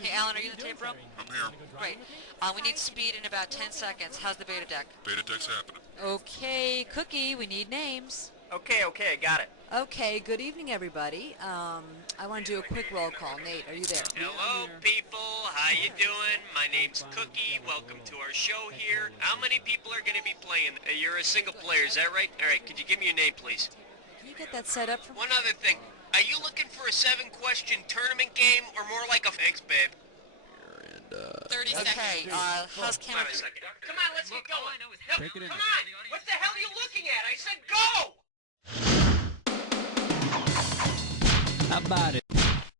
Hey, Alan, are you in the tape room? I'm here. Great. We need speed in about 10 seconds. How's the beta deck? Beta deck's happening. Okay, Cookie, we need names. Okay, got it. Okay, good evening, everybody. I want to do a quick roll call. Nate, are you there? Hello, people. How you doing? My name's Cookie. Welcome to our show here. How many people are going to be playing? You're a single player, is that right? All right, could you give me your name, please? Can you get that set up for me? One other thing. Are you looking for a 7-question tournament game or more like a... Thanks, babe. 30 seconds. Okay, how's Wait camera... a second. Come on, let's get going. No, come on. What the hell are you looking at? I said go! How about it?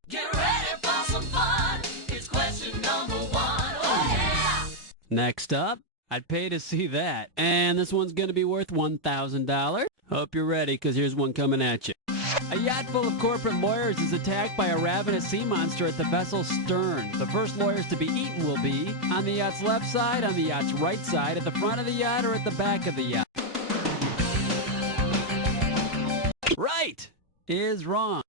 Get ready for some fun. It's question number 1. Oh, yeah! Next up, I'd pay to see that. And this one's going to be worth $1,000. Hope you're ready, because here's one coming at you. A yacht full of corporate lawyers is attacked by a ravenous sea monster at the vessel's stern. The first lawyers to be eaten will be on the yacht's left side, on the yacht's right side, at the front of the yacht, or at the back of the yacht. Right is wrong.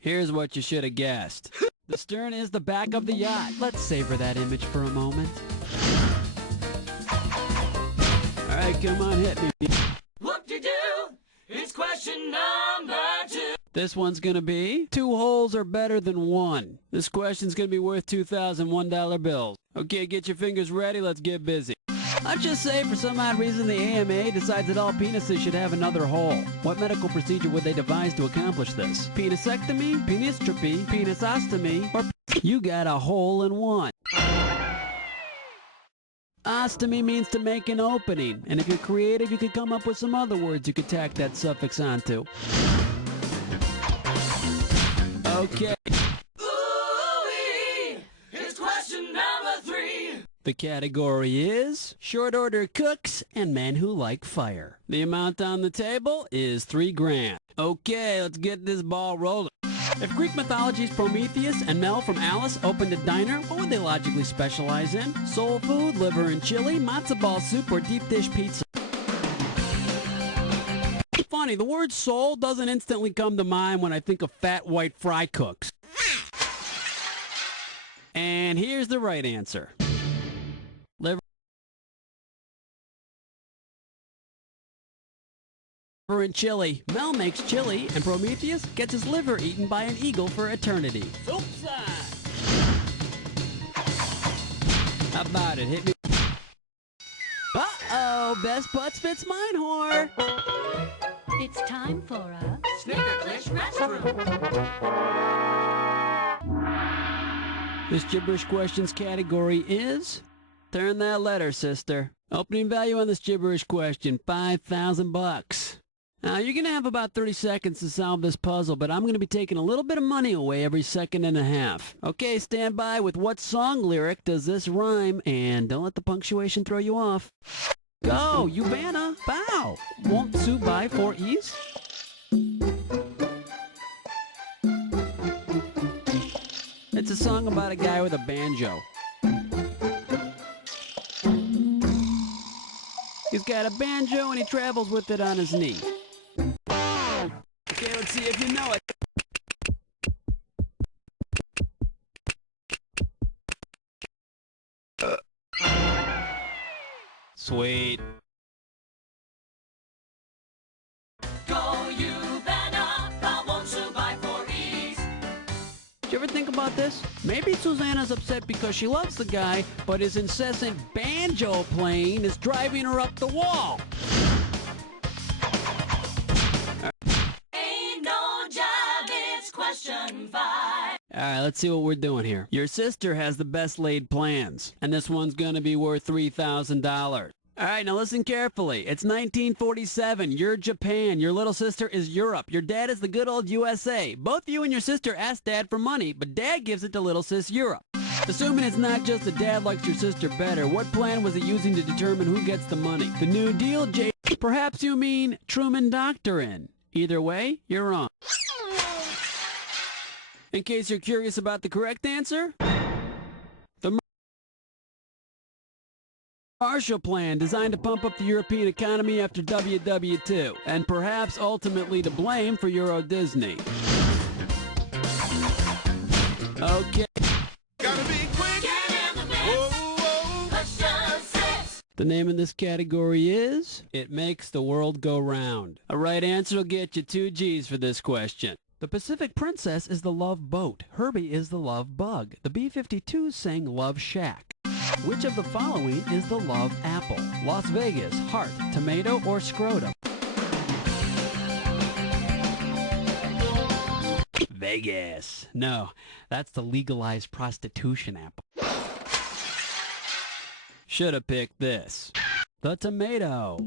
Here's what you should have guessed. The stern is the back of the yacht. Let's savor that image for a moment. All right, come on, hit me. Whoop-de-doo. It's question number 2. This one's going to be, 2 holes are better than 1. This question's going to be worth $2,001 bills. Okay, get your fingers ready. Let's get busy. I'd just say for some odd reason the AMA decides that all penises should have another hole. What medical procedure would they devise to accomplish this? Penisectomy, penistropy, penisostomy, or you got a hole in one. Ostomy means to make an opening, and if you're creative, you could come up with some other words you could tack that suffix onto. Okay. Ooh-wee. It's question number 3. The category is short order cooks and men who like fire. The amount on the table is $3 grand. Okay, let's get this ball rolling. If Greek mythology's Prometheus and Mel from Alice opened a diner, what would they logically specialize in? Soul food, liver and chili, matzo ball soup, or deep dish pizza? Funny, the word soul doesn't instantly come to mind when I think of fat white fry cooks. And here's the right answer. Liver and chili. Mel makes chili, and Prometheus gets his liver eaten by an eagle for eternity. Soup sign! How about it? Hit me. Uh-oh, best butts fits mine, whore. It's time for a Snickerclish restroom. This gibberish questions category is... Turn that letter, sister. Opening value on this gibberish question, $5,000. Now, you're going to have about 30 seconds to solve this puzzle, but I'm going to be taking a little bit of money away every second and a half. Okay, stand by with what song lyric does this rhyme, and don't let the punctuation throw you off. Go, Uvana, bow. Won't Sue buy 4 E's? It's a song about a guy with a banjo. He's got a banjo and he travels with it on his knee. Okay, let's see if you know it. Sweet. Go, Uvana, I won't survive for ease. Did you ever think about this? Maybe Susanna's upset because she loves the guy, but his incessant banjo playing is driving her up the wall. Ain't no job, it's question 5. All right, let's see what we're doing here. Your sister has the best laid plans, and this one's going to be worth $3,000. All right, now listen carefully. It's 1947. You're Japan. Your little sister is Europe. Your dad is the good old USA. Both you and your sister ask Dad for money, but Dad gives it to little sis Europe. Assuming it's not just that Dad likes your sister better, what plan was he using to determine who gets the money? The New Deal, J... Perhaps you mean Truman Doctrine. Either way, you're wrong. In case you're curious about the correct answer, the Marshall Plan, designed to pump up the European economy after WW2, and perhaps ultimately to blame for Euro Disney. Okay. Gotta be quick. Get in the mix. Whoa. Question 6. The name of this category is It Makes the World Go Round. A right answer will get you 2 G's for this question. The Pacific Princess is the love boat. Herbie is the love bug. The B-52s sang Love Shack. Which of the following is the love apple? Las Vegas, heart, tomato, or scrotum? Vegas. No, that's the legalized prostitution apple. Should have picked this. The tomato.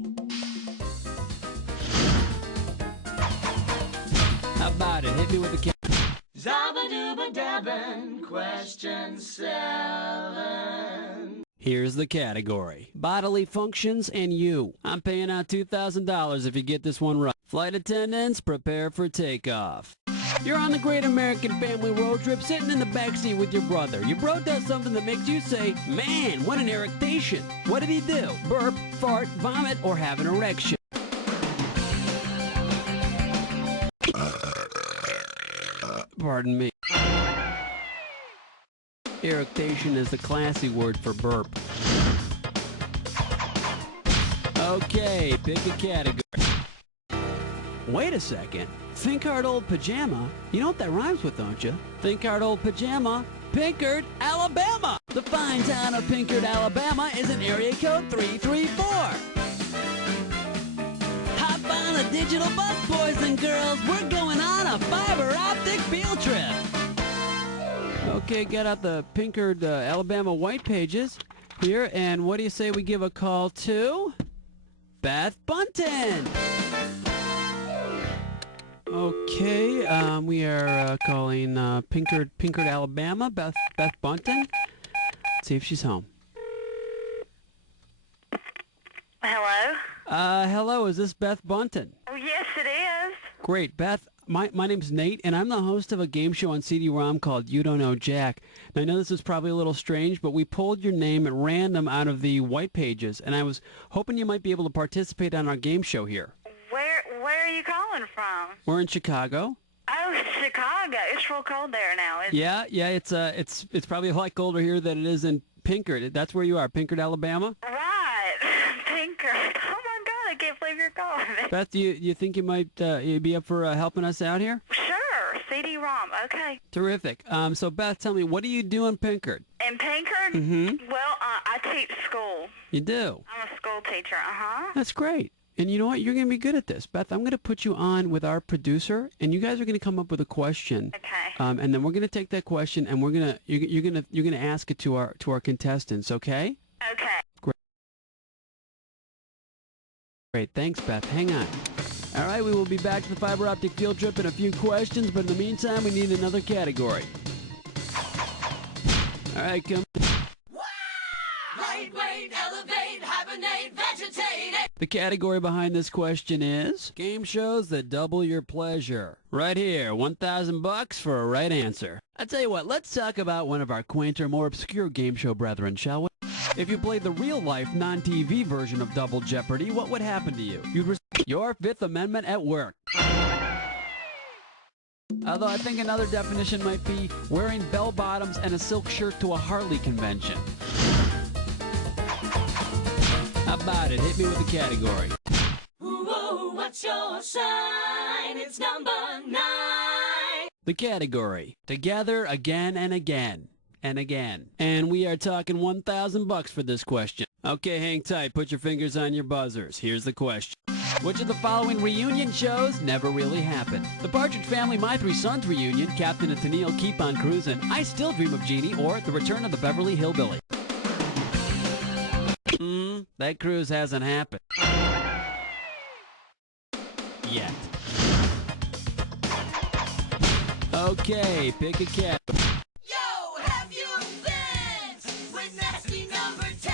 How about it? Hit me with the cat. Zabba-dooba-dabbin', question 7. Here's the category. Bodily functions and you. I'm paying out $2,000 if you get this one right. Flight attendants, prepare for takeoff. You're on the Great American Family Road Trip sitting in the backseat with your brother. Your bro does something that makes you say, man, what an eructation. What did he do? Burp, fart, vomit, or have an erection? Pardon me. Eructation is the classy word for burp. Okay, pick a category. Wait a second. Think hard old pajama? You know what that rhymes with, don't you? Think hard old pajama. Pinkard, Alabama. The fine town of Pinkard, Alabama is an area code 334. Hop on a digital bus, boys and girls. We're going on a fiber optic field trip. Okay, get out the Pinkard, Alabama white pages here, and what do you say we give a call to Beth Bunton? Okay, we are calling Pinkard, Alabama, Beth Bunton. Let's see if she's home. Hello? Hello, is this Beth Bunton? Oh, yes, it is. Great, Beth. My name's Nate, and I'm the host of a game show on CD-ROM called You Don't Know Jack. Now, I know this is probably a little strange, but we pulled your name at random out of the white pages, and I was hoping you might be able to participate on our game show here. Where are you calling from? We're in Chicago. Oh, Chicago. It's real cold there now, isn't it? Yeah, it's probably a lot colder here than it is in Pinkard. That's where you are, Pinkard, Alabama? Right. Pinkard. Oh, my God, I can't believe you're calling me. Beth, do you think you might you'd be up for helping us out here? Sure. CD-ROM. Okay. Terrific. So, Beth, tell me, what do you do in Pinkard? In Pinkard? Mm-hmm. Well, I teach school. You do? I'm a school teacher. Uh-huh. That's great. And you know what? You're going to be good at this. Beth, I'm going to put you on with our producer, and you guys are going to come up with a question. Okay. And then we're going to take that question, and you're going to ask it to our contestants, okay? Okay. Great. Thanks, Beth. Hang on. All right, we will be back to the fiber optic field trip in a few questions, but in the meantime, we need another category. All right, come. Lightweight, elevate, hibernate, vegetate. The category behind this question is game shows that double your pleasure. Right here, $1,000 for a right answer. I tell you what, let's talk about one of our quainter, more obscure game show brethren, shall we? If you played the real-life, non-TV version of Double Jeopardy, what would happen to you? You'd receive your Fifth Amendment at work. Although I think another definition might be wearing bell-bottoms and a silk shirt to a Harley convention. How about it? Hit me with the category. Ooh, what's your sign? It's number 9. The category. Together again and again. And again. And we are talking $1,000 for this question. Okay, hang tight. Put your fingers on your buzzers. Here's the question. Which of the following reunion shows never really happened? The Partridge Family, My Three Sons reunion, Captain and Tennille, Keep on Cruising, I Still Dream of Jeannie, or The Return of the Beverly Hillbilly? That cruise hasn't happened. Yet. Okay, pick a cat. Yo, have your fence with nasty number 10.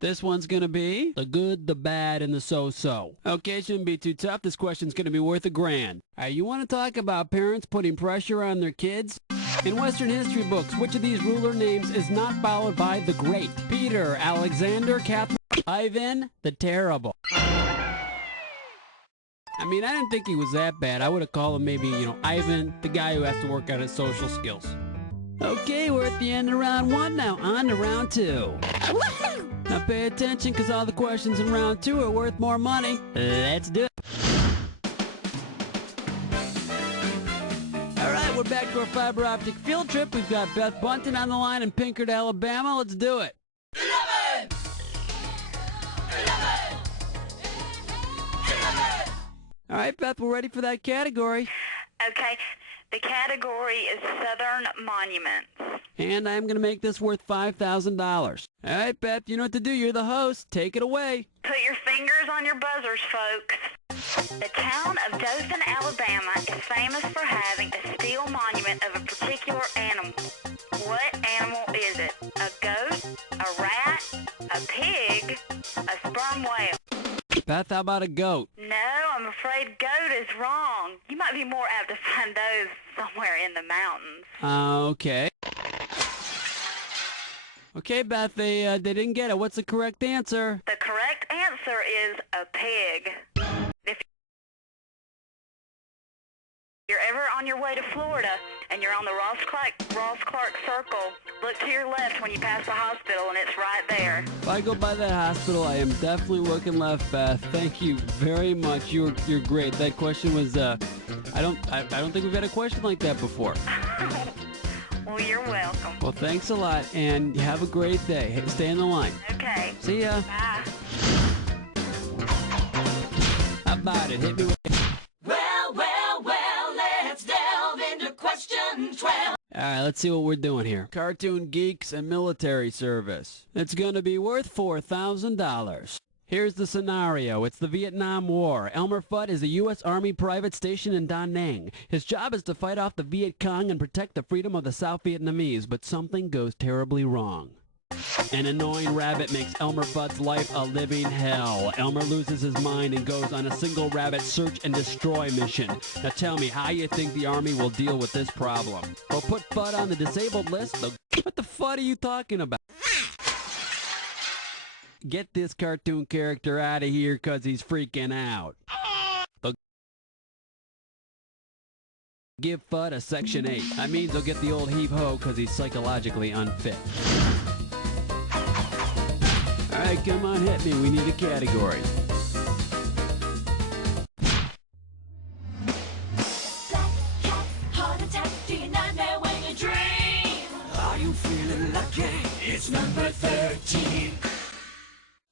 This one's gonna be the good, the bad, and the so-so. Okay, shouldn't be too tough. This question's gonna be worth $1,000. You want to talk about parents putting pressure on their kids? In Western history books, which of these ruler names is not followed by the Great? Peter, Alexander, Catherine, Ivan the Terrible. I mean, I didn't think he was that bad. I would have called him maybe, Ivan, the guy who has to work on his social skills. Okay, we're at the end of round 1 now. On to round 2. Now pay attention, because all the questions in round 2 are worth more money. Let's do it. All right, we're back to our fiber optic field trip. We've got Beth Bunton on the line in Pinkard, Alabama. Let's do it. 11! 11! 11! All right, Beth, we're ready for that category. Okay, the category is Southern Monuments. And I'm going to make this worth $5,000. All right, Beth, you know what to do. You're the host. Take it away. Put your fingers on your buzzers, folks. The town of Dothan, Alabama is famous for having a steel monument of a particular animal. What animal is it? A goat, a rat, a pig, a sperm whale? Beth, how about a goat? No, I'm afraid goat is wrong. You might be more apt to find those somewhere in the mountains. Okay. Okay, Beth, they didn't get it. What's the correct answer? The correct answer is a pig. If you're ever on your way to Florida and you're on the Ross Clark Circle, look to your left when you pass the hospital and it's right there. If I go by that hospital, I am definitely looking left, Beth. Thank you very much. You're great. That question was I don't think we've had a question like that before. Well, you're welcome. Well, thanks a lot, and have a great day. Hey, stay on the line. Okay. See ya. Bye. How about it? Hit me with Well, let's delve into question 12. All right, let's see what we're doing here. Cartoon geeks and military service. It's going to be worth $4,000. Here's the scenario. It's the Vietnam War. Elmer Fudd is a U.S. Army private stationed in Da Nang. His job is to fight off the Viet Cong and protect the freedom of the South Vietnamese, but something goes terribly wrong. An annoying rabbit makes Elmer Fudd's life a living hell. Elmer loses his mind and goes on a single rabbit search and destroy mission. Now tell me, how you think the Army will deal with this problem? They'll put Fudd on the disabled list? What the Fudd are you talking about? Get this cartoon character out of here because he's freaking out. They'll give Fudd a Section 8. That means they'll get the old heave-ho because he's psychologically unfit. All right, come on, hit me. We need a category. Black cat, heart attack, do you nightmare when you dream? Are you feeling lucky? It's number 13.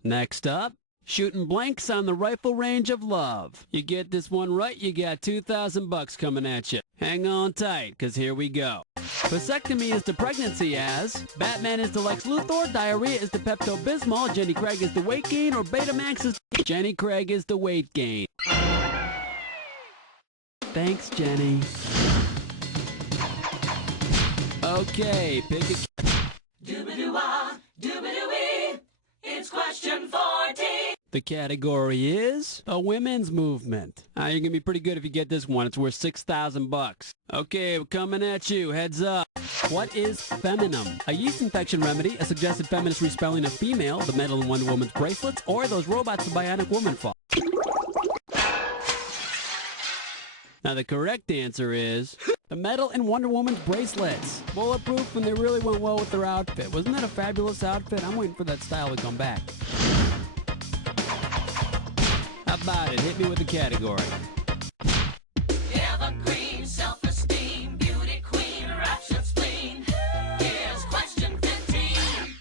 Next up, shooting blanks on the rifle range of love. You get this one right, you got $2,000 coming at you. Hang on tight, because here we go. Vasectomy is to pregnancy as Batman is to Lex Luthor, diarrhea is to Pepto-Bismol, Jenny Craig is the weight gain, or Betamax is Jenny Craig is the weight gain. Thanks, Jenny. Okay, pick a... Doobadoo-wah, doobadoo-wee. It's question 14. The category is the women's movement. You're going to be pretty good if you get this one. It's worth $6,000. Okay, we're coming at you. Heads up. What is feminum? A yeast infection remedy, a suggested feminist respelling of female, the metal in Wonder Woman's bracelets, or those robots the Bionic Woman fought? Now, the correct answer is the metal in Wonder Woman's bracelets. Bulletproof, and they really went well with their outfit. Wasn't that a fabulous outfit? I'm waiting for that style to come back. How about it? Hit me with the category. Evergreen, self-esteem, beauty queen, rapture spleen. Here's question 15.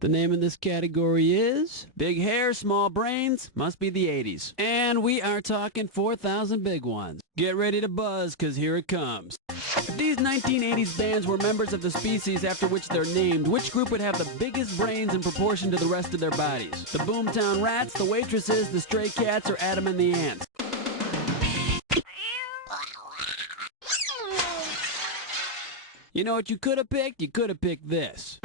The name of this category is Big Hair, Small Brains, must be the 80s. And we are talking 4,000 big ones. Get ready to buzz, because here it comes. If these 1980s bands were members of the species after which they're named, which group would have the biggest brains in proportion to the rest of their bodies? The Boomtown Rats, the Waitresses, the Stray Cats, or Adam and the Ants? You know what you could have picked? You could have picked this.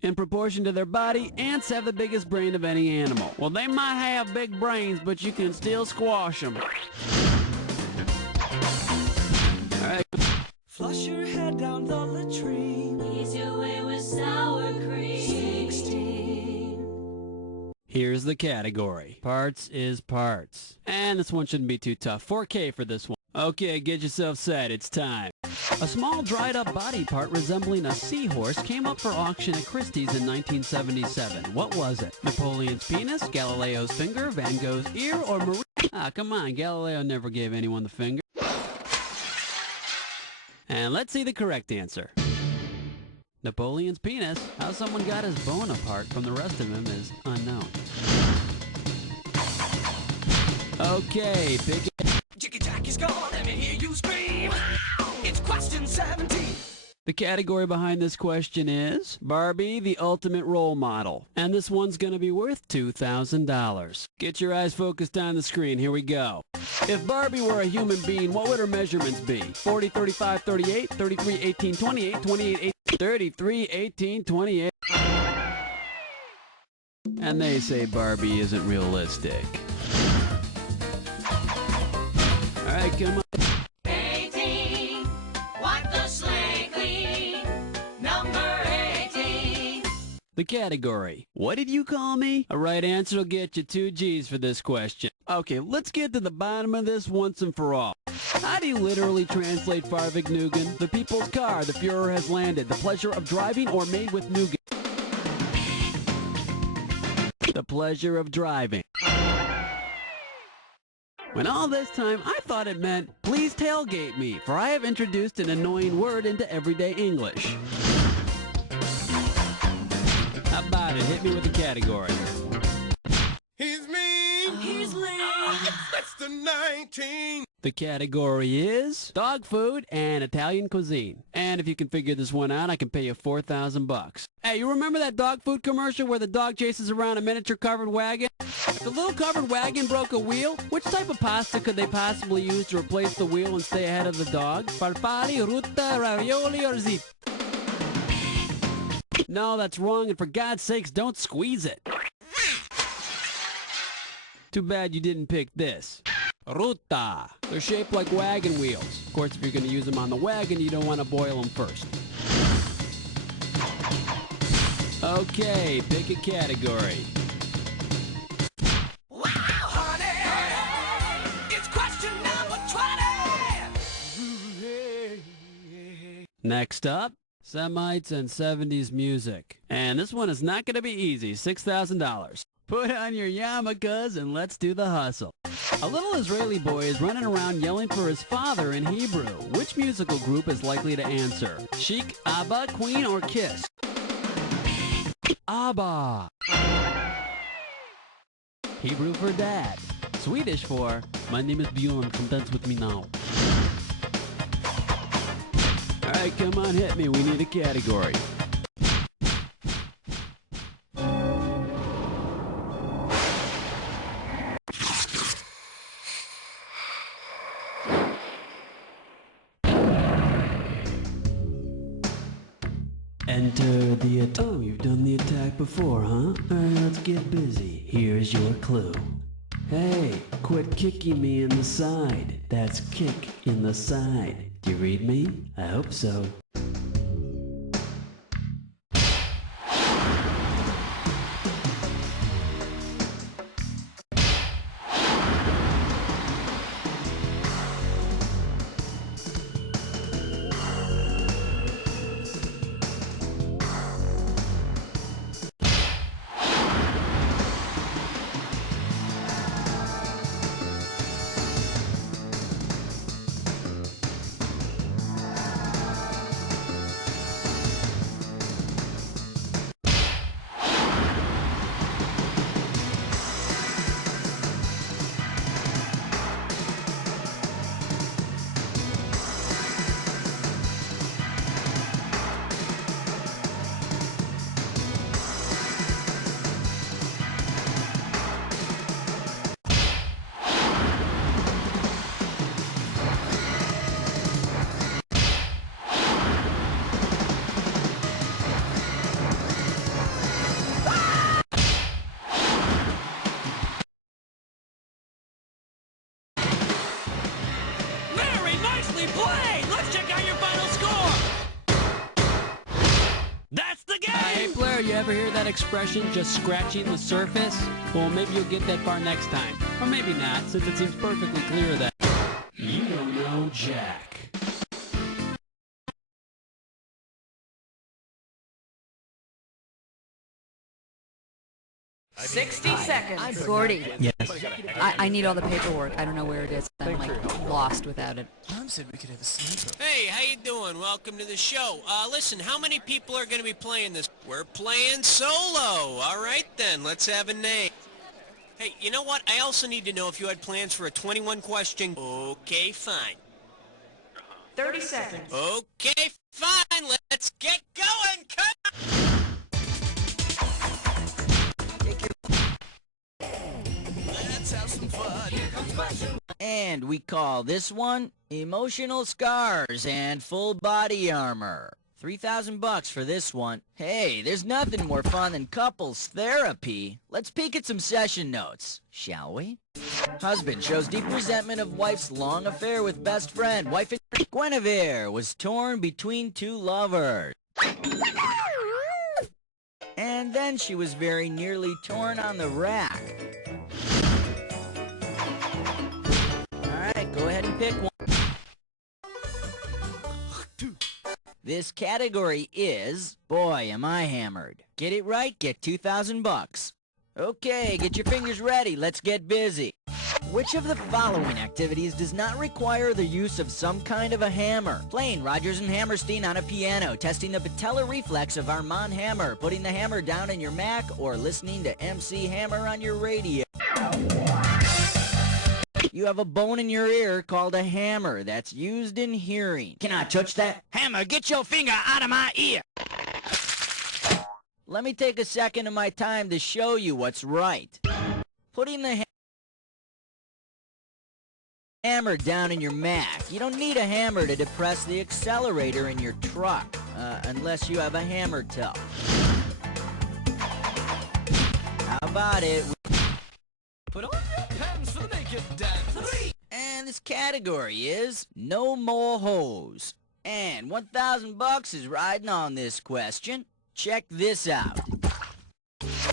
In proportion to their body, ants have the biggest brain of any animal. Well, they might have big brains, but you can still squash them. All right. Flush your head down the latrine. Ease your way with sour cream. 16. Here's the category. Parts is parts. And this one shouldn't be too tough. 4K for this one. Okay, get yourself set. It's time. A small dried-up body part resembling a seahorse came up for auction at Christie's in 1977. What was it? Napoleon's penis, Galileo's finger, Van Gogh's ear, or Marie? Ah, come on. Galileo never gave anyone the finger. And let's see the correct answer. Napoleon's penis. How someone got his bone apart from the rest of him is unknown. Okay, pick it. Jiggy Jack is gone, let me hear you scream. It's question 17. The category behind this question is Barbie, the ultimate role model. And this one's going to be worth $2,000. Get your eyes focused on the screen. Here we go. If Barbie were a human being, what would her measurements be? 40, 35, 38, 33, 18, 28, 28, 18, 33, 18, 28. And they say Barbie isn't realistic. All right, come on. 18, wipe the slate clean. Number 18. The category. What did you call me? A right answer will get you 2 G's for this question. Okay, let's get to the bottom of this once and for all. How do you literally translate Farvignugan? The people's car, the Fuhrer has landed, the pleasure of driving, or made with nougat? The pleasure of driving. When all this time, I thought it meant, please tailgate me, for I have introduced an annoying word into everyday English. How about it? Hit me with the category. He's mean. He's lame. That's the 19. The category is dog food and Italian cuisine. And if you can figure this one out, I can pay you $4,000. Hey, you remember that dog food commercial where the dog chases around a miniature covered wagon? If the little covered wagon broke a wheel, which type of pasta could they possibly use to replace the wheel and stay ahead of the dog? Farfalle, ruta, ravioli, or zip? No, that's wrong, and for God's sakes, don't squeeze it. Too bad you didn't pick this. Ruta. They're shaped like wagon wheels. Of course, if you're going to use them on the wagon, you don't want to boil them first. Okay, pick a category. Wow, honey. It's question number 20. Next up, Semites and 70s music. And this one is not going to be easy. $6,000. Put on your yarmulkes and let's do the hustle. A little Israeli boy is running around yelling for his father in Hebrew. Which musical group is likely to answer? Chic, ABBA, Queen, or Kiss? ABBA. Hebrew for dad. Swedish for, my name is Bjorn, come dance with me now. All right, come on, hit me. We need a category. Enter the attack. Oh, you've done the attack before, huh? Alright, let's get busy. Here's your clue. Hey, quit kicking me in the side. That's kick in the side. Do you read me? I hope so. expression, just scratching the surface? Well, maybe you'll get that far next time. Or maybe not, since it seems perfectly clear that you don't know Jack. 60 seconds. Gordy, Yes. I need all the paperwork. I don't know where it is. I'm like lost without it. Mom said we could have a sleepover. Hey, how you doing? Welcome to the show. Listen, how many people are going to be playing this? We're playing solo. All right, then. Let's have a name. Hey, you know what? I also need to know if you had plans for a 21-question... Okay, fine. 30 seconds. Okay, fine. Let's get going. Come on. Let's have some fun. Here comes question. And we call this one Emotional Scars and Full Body Armor. $3,000 for this one. Hey, there's nothing more fun than couples therapy. Let's peek at some session notes, shall we? Husband shows deep resentment of wife's long affair with best friend. Wife in Guinevere was torn between two lovers. And then she was very nearly torn on the rack. Alright, go ahead and pick one. This category is, boy, am I hammered. Get it right, get $2,000. Okay, get your fingers ready, let's get busy. Which of the following activities does not require the use of some kind of a hammer? Playing Rodgers and Hammerstein on a piano, testing the patellar reflex of Armand Hammer, putting the hammer down in your Mac, or listening to MC Hammer on your radio. You have a bone in your ear called a hammer that's used in hearing. Can I touch that? Hammer, get your finger out of my ear! Let me take a second of my time to show you what's right. Putting the hammer down in your Mac. You don't need a hammer to depress the accelerator in your truck, unless you have a hammer toe. How about it? Put on your pants for the naked dance. And this category is No More Hoes. And $1,000 is riding on this question. Check this out.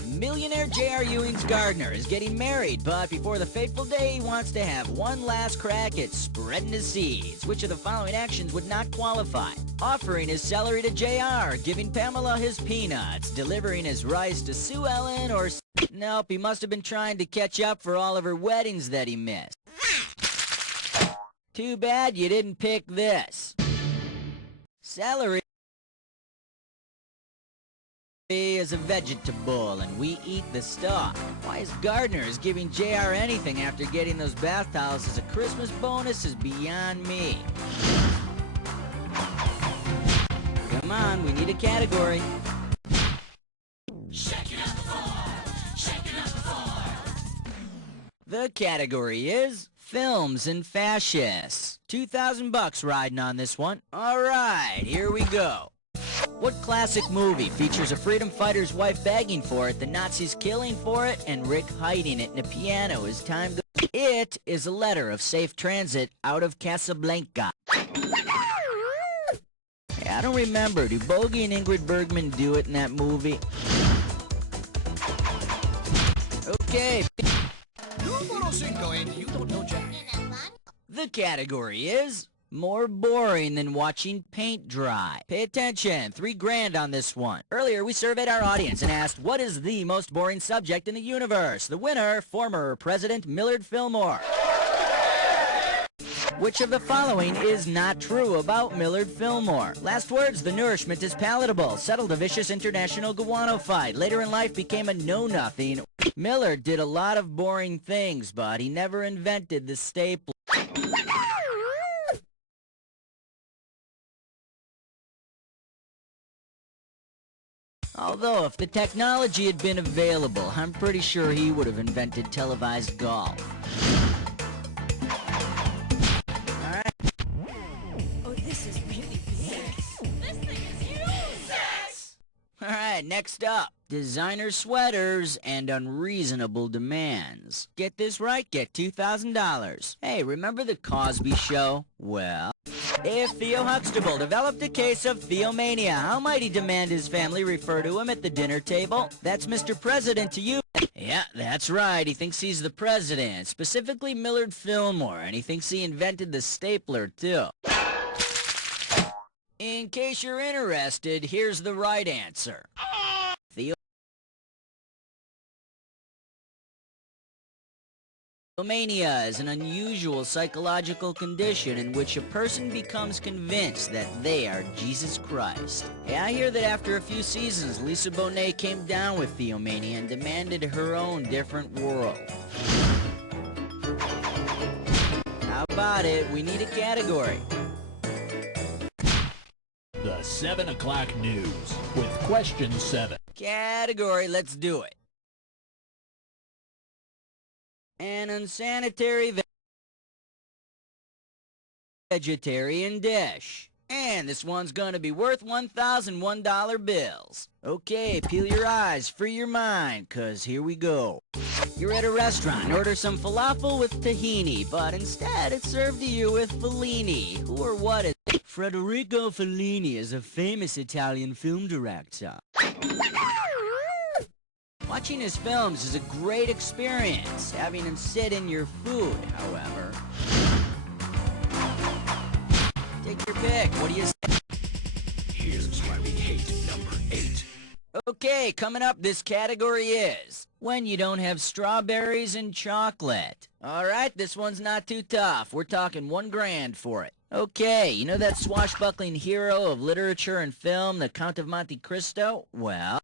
Millionaire J.R. Ewing's gardener is getting married, but before the fateful day, he wants to have one last crack at spreading his seeds. Which of the following actions would not qualify? Offering his celery to J.R., giving Pamela his peanuts, delivering his rice to Sue Ellen, or... Nope, he must have been trying to catch up for all of her weddings that he missed. Too bad you didn't pick this. Celery is a vegetable, and we eat the stalk. Why his gardener is giving JR anything after getting those bath towels as a Christmas bonus is beyond me. Come on, we need a category. Shake it up for, shake it up for. The category is Films and Fascists. $2,000 riding on this one. All right, here we go. What classic movie features a freedom fighter's wife begging for it, the Nazis killing for it, and Rick hiding it in a piano as time goes? It is a letter of safe transit out of Casablanca. Hey, I don't remember. Do Bogey and Ingrid Bergman do it in that movie? Okay. Numero 5, and you don't know Jack. The category is more boring than watching paint dry. Pay attention, $3,000 on this one. Earlier, we surveyed our audience and asked, what is the most boring subject in the universe? The winner, former President Millard Fillmore. Which of the following is not true about Millard Fillmore? Last words, the nourishment is palatable. Settled a vicious international guano fight. Later in life became a know-nothing. Millard did a lot of boring things, but he never invented the stapler. Although, if the technology had been available, I'm pretty sure he would have invented televised golf. Alright. Oh, this is really big. This thing is huge. Alright, next up. Designer sweaters and unreasonable demands. Get this right, get $2,000. Hey, remember the Cosby Show? Well, If Theo Huxtable developed a case of theomania, how might he demand his family refer to him at the dinner table? That's Mr. President to you. Yeah, that's right. He thinks he's the president, specifically Millard Fillmore, and he thinks he invented the stapler, too. In case you're interested, here's the right answer. Theomania is an unusual psychological condition in which a person becomes convinced that they are Jesus Christ. Yeah, I hear that after a few seasons, Lisa Bonet came down with theomania and demanded her own different world. How about it? We need a category. The 7 o'clock news with question 7. Category, let's do it. An unsanitary vegetarian dish. And this one's gonna be worth $1,001 bills. Okay, peel your eyes, free your mind, 'cause here we go. You're at a restaurant, order some falafel with tahini, but instead it's served to you with Fellini. Who or what is Federico Fellini is a famous Italian film director. Watching his films is a great experience. Having him sit in your food, however. Take your pick. What do you say? Here's why we hate number 8. Okay, coming up, this category is when you don't have strawberries and chocolate. Alright, this one's not too tough. We're talking $1,000 for it. Okay, you know that swashbuckling hero of literature and film, the Count of Monte Cristo? Well,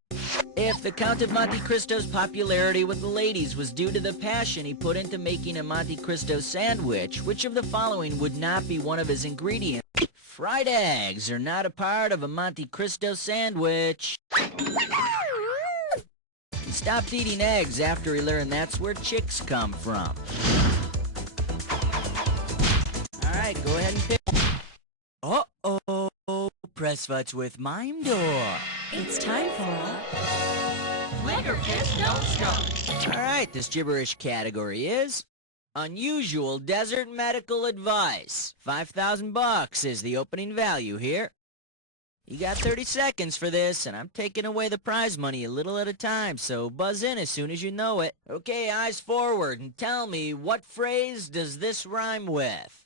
if the Count of Monte Cristo's popularity with the ladies was due to the passion he put into making a Monte Cristo sandwich, which of the following would not be one of his ingredients? Fried eggs are not a part of a Monte Cristo sandwich. He stopped eating eggs after he learned that's where chicks come from. Alright, go ahead and pick. Uh-oh, press futs with Mime Door. It's time for a Flicker Kiss Don't Stop. Alright, this gibberish category is unusual desert medical advice. $5,000 is the opening value here. You got 30 seconds for this, and I'm taking away the prize money a little at a time, so buzz in as soon as you know it. Okay, eyes forward, and tell me, what phrase does this rhyme with?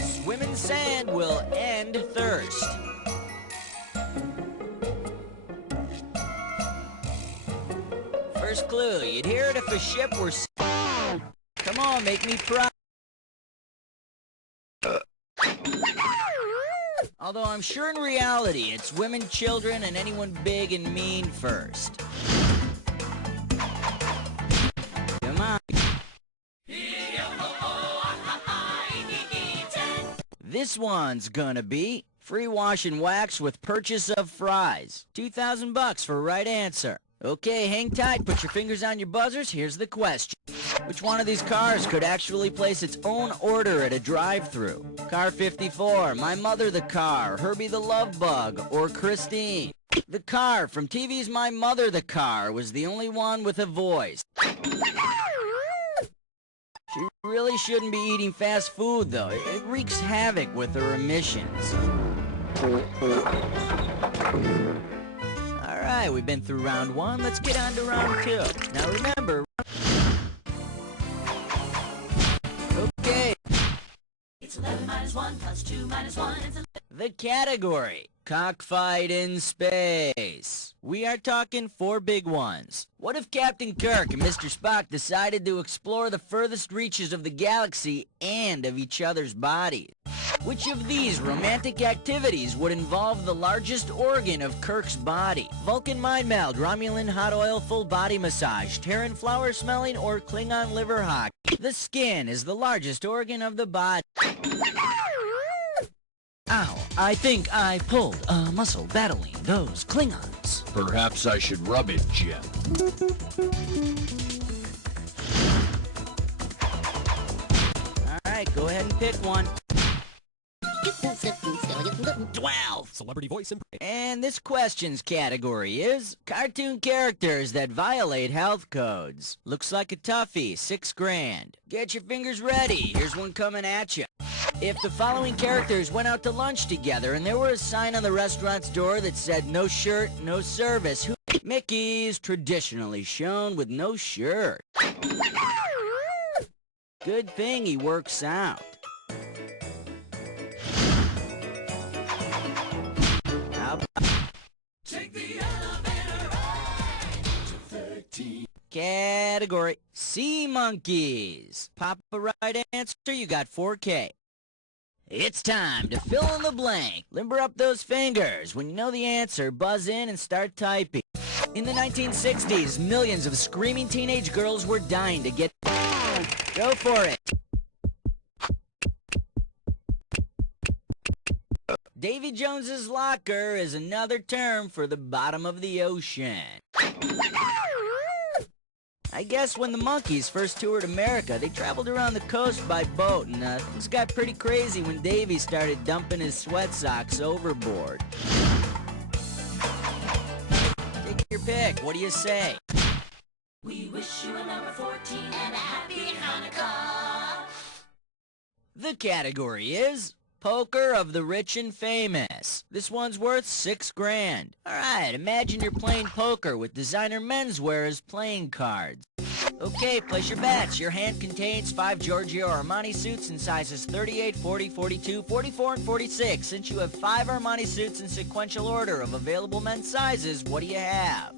Swim in sand will end thirst. First clue, you'd hear it if a ship were... Come on, make me proud. Although I'm sure in reality, it's women, children, and anyone big and mean first. Come on. This one's gonna be free wash and wax with purchase of fries. $2,000 for right answer. Okay, hang tight, put your fingers on your buzzers, here's the question. Which one of these cars could actually place its own order at a drive-thru? Car 54, My Mother the Car, Herbie the Love Bug, or Christine? The car from TV's My Mother the Car was the only one with a voice. She really shouldn't be eating fast food, though. It wreaks havoc with her emissions. Alright, we've been through round 1. Let's get on to round 2. Now remember... Okay. It's 11 minus 1 plus 2 minus 1. It's 11. The category. Cockfight in space. We are talking 4 big ones. What if Captain Kirk and Mr. Spock decided to explore the furthest reaches of the galaxy and of each other's bodies? Which of these romantic activities would involve the largest organ of Kirk's body? Vulcan mind meld, Romulan hot oil full body massage, Terran flower smelling, or Klingon liver hockey? The skin is the largest organ of the body. Ow, I think I pulled a muscle battling those Klingons. Perhaps I should rub it, Jim. Alright, go ahead and pick one. 12. Celebrity voice And this questions category is cartoon characters that violate health codes. Looks like a toughie, $6,000. Get your fingers ready, here's one coming at you. If the following characters went out to lunch together and there were a sign on the restaurant's door that said no shirt, no service, who... Mickey's traditionally shown with no shirt. Good thing he works out. How about... Take the elevator ride to 13. Category Sea Monkeys. Pop a right answer, you got 4K. It's time to fill in the blank. Limber up those fingers. When you know the answer, buzz in and start typing. In the 1960s, millions of screaming teenage girls were dying to get... Go for it. Davy Jones's locker is another term for the bottom of the ocean. I guess when the Monkees first toured America, they traveled around the coast by boat, and things got pretty crazy when Davy started dumping his sweat socks overboard. Take your pick. What do you say? We wish you a number 14 and a happy Hanukkah. The category is Poker of the Rich and Famous. This one's worth $6 grand. Alright, imagine you're playing poker with designer menswear as playing cards. Okay, place your bets. Your hand contains 5 Giorgio Armani suits in sizes 38, 40, 42, 44, and 46. Since you have 5 Armani suits in sequential order of available men's sizes, what do you have?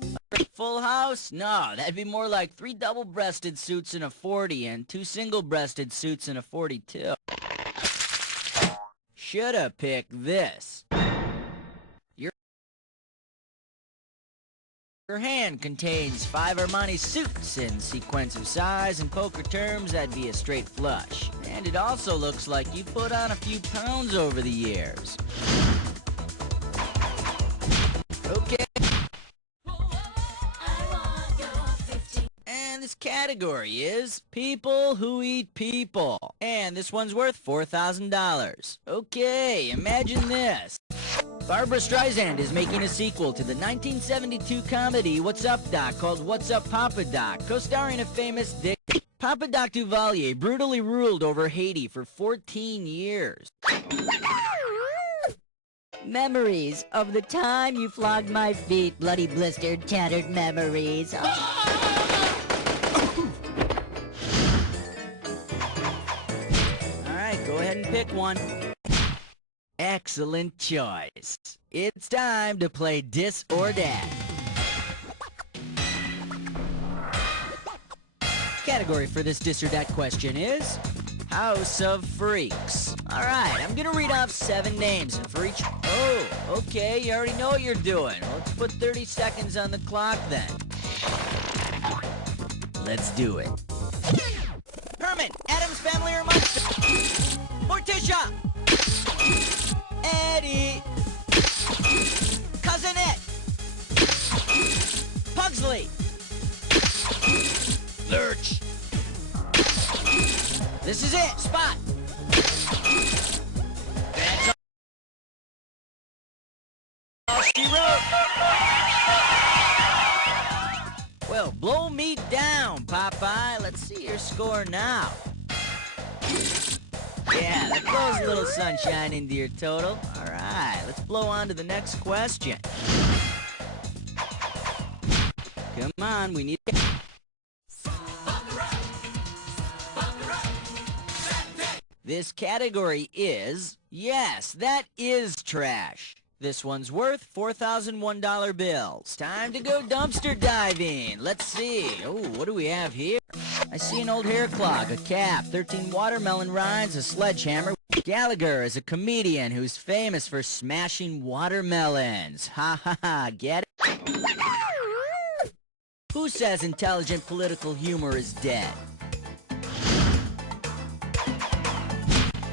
Full house? No, that'd be more like 3 double-breasted suits in a 40 and 2 single-breasted suits in a 42. Shoulda picked this. Your hand contains 5 Armani suits in sequence of size. In poker terms, that'd be a straight flush. And it also looks like you put on a few pounds over the years. Okay. And this category is People Who Eat People. And this one's worth $4,000. Okay, imagine this. Barbara Streisand is making a sequel to the 1972 comedy What's Up Doc called What's Up Papa Doc, co-starring a famous dick. Papa Doc Duvalier brutally ruled over Haiti for 14 years. Memories of the time you flogged my feet, bloody blistered, tattered memories. Alright, go ahead and pick one. Excellent choice. It's time to play Dis or Dat. Category for this Dis or Dat question is House of Freaks. Alright, I'm gonna read off 7 names, and for each... Oh, okay, you already know what you're doing. Well, let's put 30 seconds on the clock then. Let's do it. Herman, Addams Family or Monster? Morticia! Eddie! Cousinette! Pugsley! Lurch! This is it! Spot! That's all she wrote! Well, blow me down, Popeye. Let's see your score now. Yeah, that blows a little sunshine into your total. Alright, let's blow on to the next question. Come on, we need... This category is... Yes, that is trash. This one's worth $4,001 bills. Time to go dumpster diving. Let's see. Oh, what do we have here? I see an old hair clog, a cap, 13 watermelon rinds, a sledgehammer. Gallagher is a comedian who's famous for smashing watermelons. Ha ha ha, get it? Who says intelligent political humor is dead?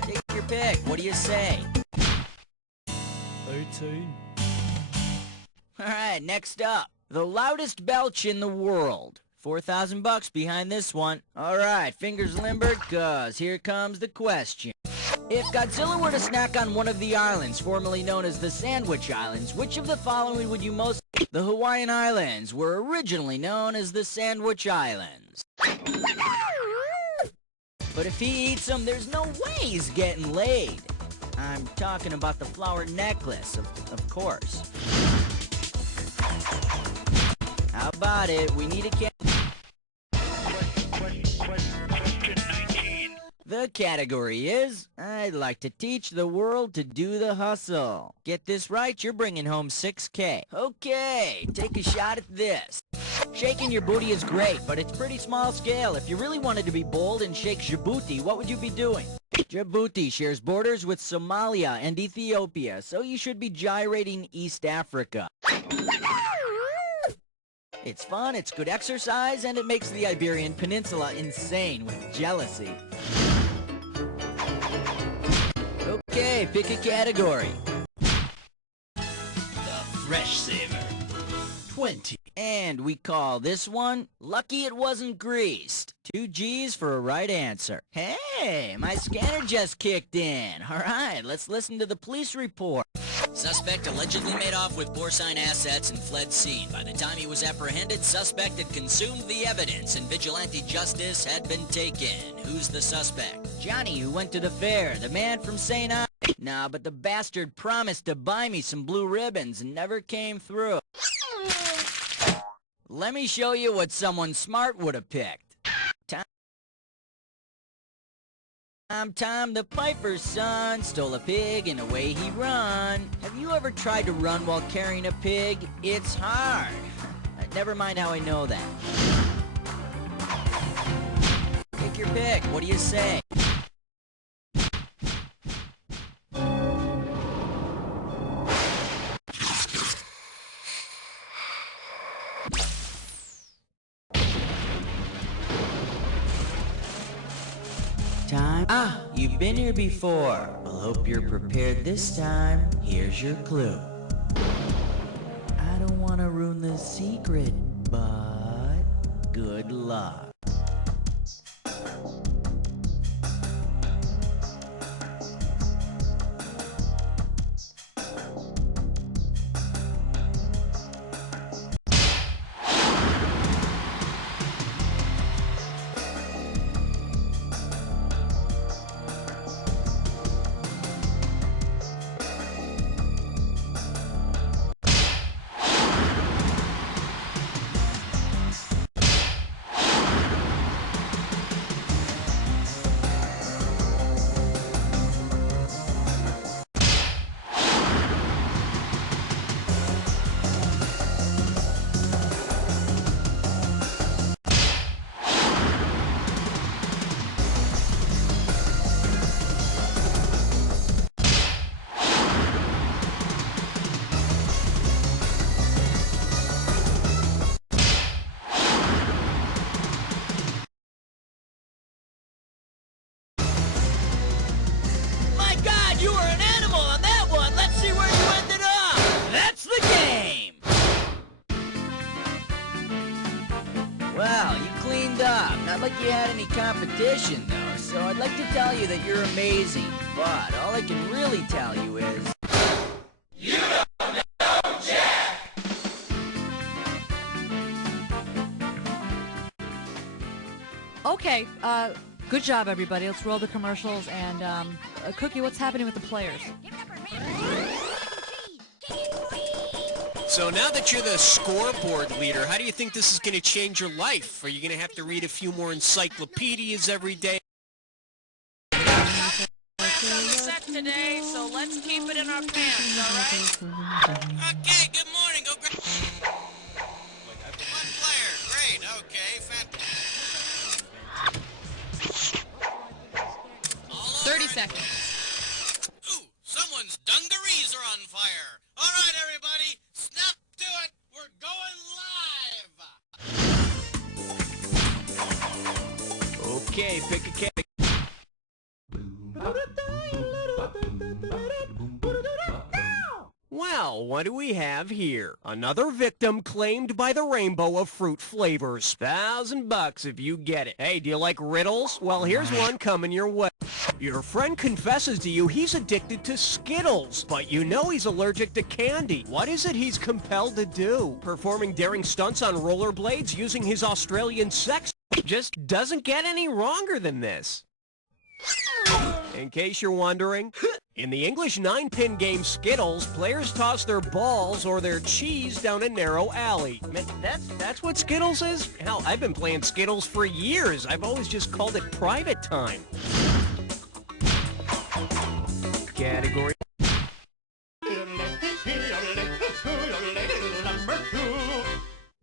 Take your pick. What do you say? 18. Alright, next up. The loudest belch in the world. $4,000 behind this one. Alright, fingers limbered, cause here comes the question. If Godzilla were to snack on one of the islands formerly known as the Sandwich Islands, which of the following would you most... The Hawaiian Islands were originally known as the Sandwich Islands. But if he eats them, there's no way he's getting laid. I'm talking about the flower necklace, of course. How about it? We need a Question 19. The category is, I'd like to teach the world to do the hustle. Get this right, you're bringing home $6K. Okay, take a shot at this. Shaking your booty is great, but it's pretty small scale. If you really wanted to be bold and shake Djibouti, what would you be doing? Djibouti shares borders with Somalia and Ethiopia, so you should be gyrating East Africa. It's fun, it's good exercise, and it makes the Iberian Peninsula insane with jealousy. Okay, pick a category. The Fresh Saver. 20. And we call this one, Lucky It Wasn't Greased. 2 G's for a right answer. Hey, my scanner just kicked in. All right, let's listen to the police report. Suspect allegedly made off with porcine assets and fled scene. By the time he was apprehended, suspect had consumed the evidence and vigilante justice had been taken. Who's the suspect? Johnny, who went to the fair, the man from St. I. Nah, but the bastard promised to buy me some blue ribbons and never came through. Let me show you what someone smart would have picked. Tom the Piper's son stole a pig and away he run. Have you ever tried to run while carrying a pig? It's hard. Never mind how I know that. Take your pick. What do you say? Time? Ah, you've been here before. Well, hope you're prepared this time. Here's your clue. I don't want to ruin the secret, but good luck. You were an animal on that one! Let's see where you ended up! That's the game! Well, you cleaned up. Not like you had any competition, though, so I'd like to tell you that you're amazing. But all I can really tell you is... You don't know Jack! Okay, good job, everybody. Let's roll the commercials. And, Cookie, what's happening with the players? So now that you're the scoreboard leader, how do you think this is going to change your life? Are you going to have to read a few more encyclopedias every day? Set today, so let's keep it in our pants, all right? Okay, good morning. Go grab... One player. Great. Okay, fantastic. 30 seconds. Ooh, someone's dungarees are on fire. All right, everybody, snap to it. We're going live. Okay, pick a category. Well, what do we have here? Another victim claimed by the rainbow of fruit flavors. $1,000 if you get it. Hey, do you like riddles? Well, here's one coming your way. Your friend confesses to you he's addicted to Skittles, but you know he's allergic to candy. What is it he's compelled to do? Performing daring stunts on rollerblades using his Australian sex? Just doesn't get any wronger than this. In case you're wondering, in the English 9-pin game Skittles, players toss their balls or their cheese down a narrow alley. Man, that's what Skittles is? Hell, I've been playing Skittles for years. I've always just called it private time. Category.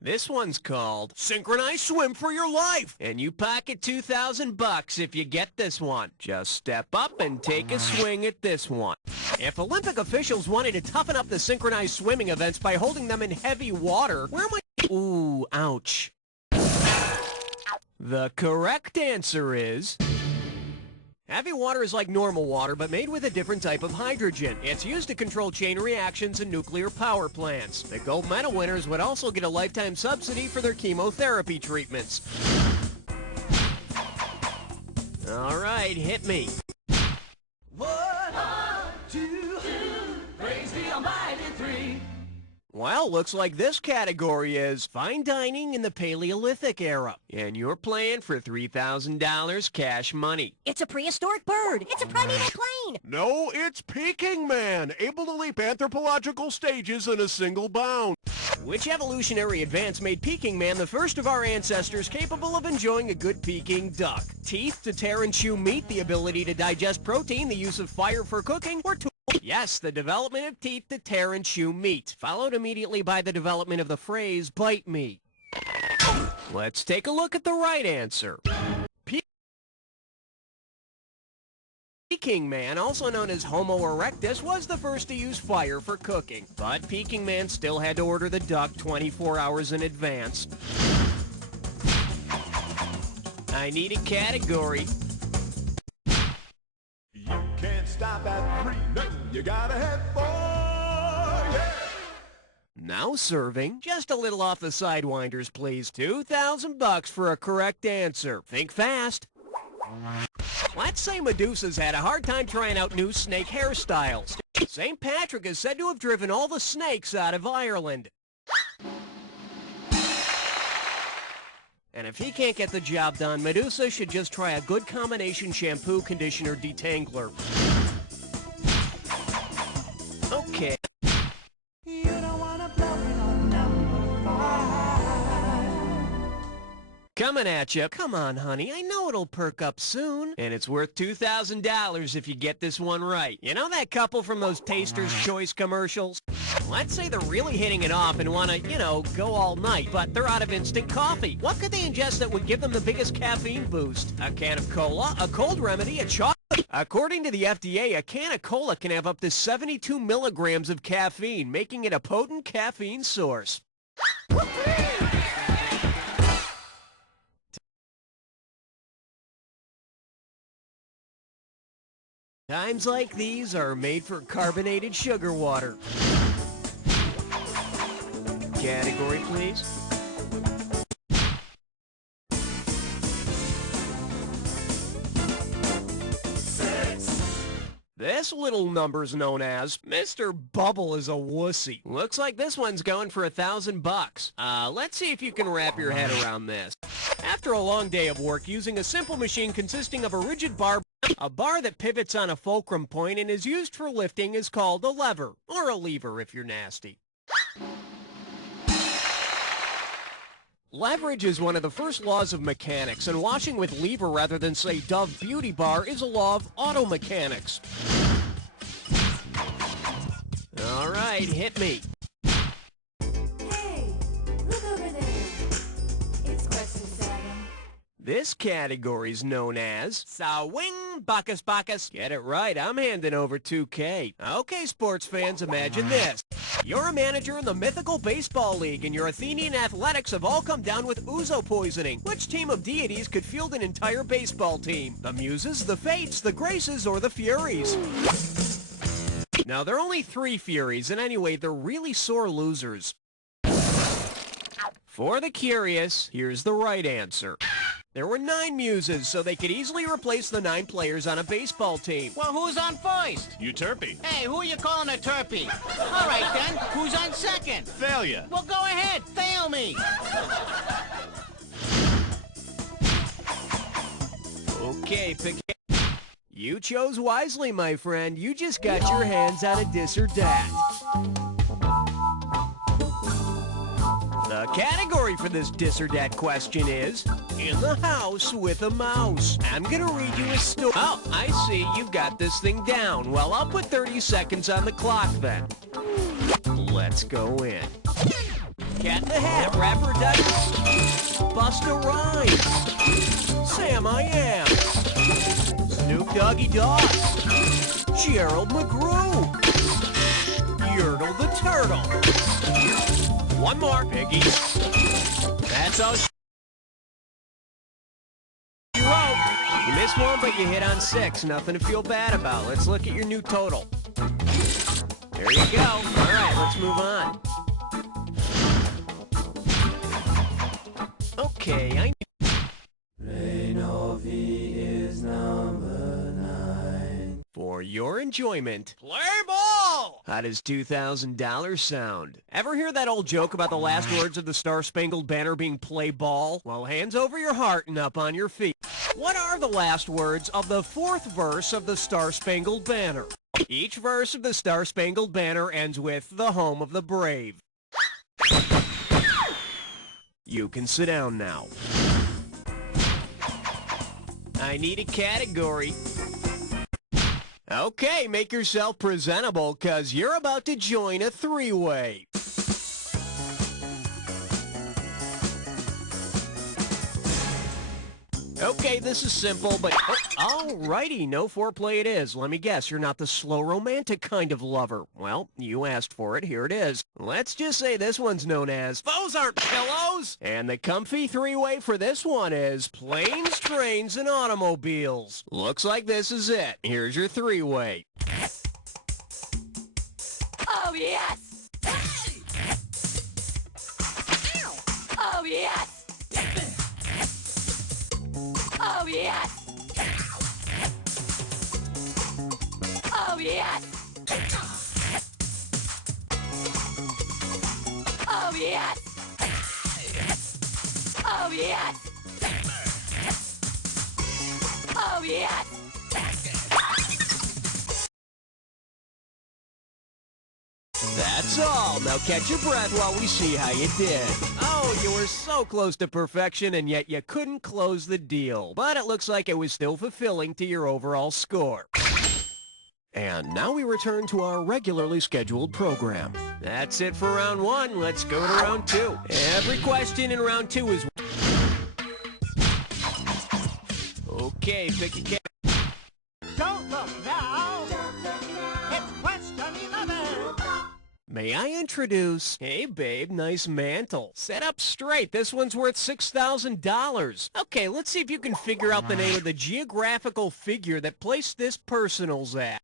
This one's called Synchronized Swim for Your Life, and you pocket $2,000 if you get this one. Just step up and take a swing at this one. If Olympic officials wanted to toughen up the synchronized swimming events by holding them in heavy water, where am I? Ooh, ouch. The correct answer is... Heavy water is like normal water, but made with a different type of hydrogen. It's used to control chain reactions in nuclear power plants. The gold medal winners would also get a lifetime subsidy for their chemotherapy treatments. All right, hit me. 1, 2, praise the Almighty 3. Well, looks like this category is fine dining in the Paleolithic era. And you're playing for $3,000 cash money. It's a prehistoric bird. It's a primeval plane. No, it's Peking Man, able to leap anthropological stages in a single bound. Which evolutionary advance made Peking Man the first of our ancestors capable of enjoying a good Peking duck? Teeth to tear and chew meat, the ability to digest protein, the use of fire for cooking, or tools? Yes, the development of teeth to tear and chew meat, followed immediately by the development of the phrase, bite me. Let's take a look at the right answer. Peking Man, also known as Homo erectus, was the first to use fire for cooking. But Peking Man still had to order the duck 24 hours in advance. I need a category. You can't stop at 3, no, you gotta head for, yeah. Now serving, just a little off the sidewinders, please. $2,000 for a correct answer. Think fast. Let's say Medusa's had a hard time trying out new snake hairstyles. St. Patrick is said to have driven all the snakes out of Ireland. And if he can't get the job done, Medusa should just try a good combination shampoo, conditioner, detangler. Okay. You don't wanna blow it on number 5. Coming at you. Come on, honey. I know it'll perk up soon. And it's worth $2,000 if you get this one right. You know that couple from those Taster's Choice commercials? Let's say they're really hitting it off and want to, go all night, but they're out of instant coffee. What could they ingest that would give them the biggest caffeine boost? A can of cola, a cold remedy, a chocolate? According to the FDA, a can of cola can have up to 72 milligrams of caffeine, making it a potent caffeine source. Times like these are made for carbonated sugar water. Category, please. This little number's known as Mr. Bubble is a wussy. Looks like this one's going for $1,000. Let's see if you can wrap your head around this. After a long day of work using a simple machine consisting of a rigid bar, a bar that pivots on a fulcrum point and is used for lifting is called a lever, or a lever if you're nasty. Leverage is one of the first laws of mechanics, and washing with lever rather than, say, Dove Beauty Bar is a law of auto mechanics. All right, hit me. Hey, look over there. It's question 7. This category's known as Sawing Bacchus Bacchus. Get it right, I'm handing over $2K. Okay, sports fans, imagine this. You're a manager in the mythical baseball league, and your Athenian athletics have all come down with ouzo poisoning. Which team of deities could field an entire baseball team? The Muses, the Fates, the Graces, or the Furies? Now, there are only 3 Furies, and anyway, they're really sore losers. For the curious, here's the right answer. There were 9 Muses, so they could easily replace the 9 players on a baseball team. Well, who's on first? Euterpe. Hey, who are you calling a turpie? All right, then. Who's on second? Failure. Well, go ahead. Fail me. Okay, pick You chose wisely, my friend. You just got your hands on a dis or dat. The category for this dis or dat question is In the House with a Mouse. I'm gonna read you a story. Oh, I see. You've got this thing down. Well, I'll put 30 seconds on the clock then. Let's go in. Cat in the Hat, Rapper Dice, Busta Rhymes, Sam I Am, Snoop Doggy Dogg, Gerald McGrew, Yertle the Turtle. One more, Piggies. That's all you wrote. You missed one, but you hit on 6. Nothing to feel bad about. Let's look at your new total. There you go. All right, let's move on. Okay, I Reinovi is number 9. For your enjoyment, play ball! How does $2,000 sound? Ever hear that old joke about the last words of the Star-Spangled Banner being play ball? Well, hands over your heart and up on your feet. What are the last words of the 4th verse of the Star-Spangled Banner? Each verse of the Star-Spangled Banner ends with the home of the brave. You can sit down now. I need a category. Okay, make yourself presentable, 'cause you're about to join a three-way. Okay, this is simple, but... alrighty, no foreplay it is. Let me guess, you're not the slow romantic kind of lover. Well, you asked for it, here it is. Let's just say this one's known as Those Aren't Pillows! And the comfy three-way for this one is Planes, Trains, and Automobiles. Looks like this is it. Here's your three-way. Oh, yes! Oh, yes! Oh, yes! Oh, yes! Oh, yes! Oh, yes! Oh, yes! That's all. Now catch your breath while we see how you did. Oh, you were so close to perfection, and yet you couldn't close the deal. But it looks like it was still fulfilling to your overall score. And now we return to our regularly scheduled program. That's it for round 1. Let's go to round 2. Every question in round 2 is... Okay, pick a cat. Don't look now. It's question 11. May I introduce... Hey, babe, nice mantle. Set up straight. This one's worth $6,000. Okay, let's see if you can figure out the name of the geographical figure that placed this personals at.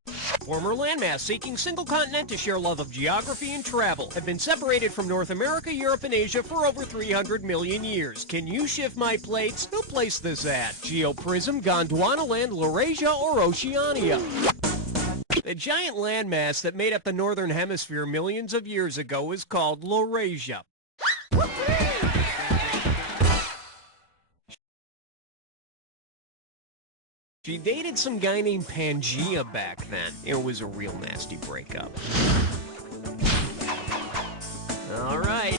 Former landmass seeking single continent to share love of geography and travel have been separated from North America, Europe, and Asia for over 300 million years. Can you shift my plates? Who placed this at? Geoprism, Gondwanaland, Laurasia, or Oceania? The giant landmass that made up the Northern Hemisphere millions of years ago is called Laurasia. She dated some guy named Pangea back then. It was a real nasty breakup. All right.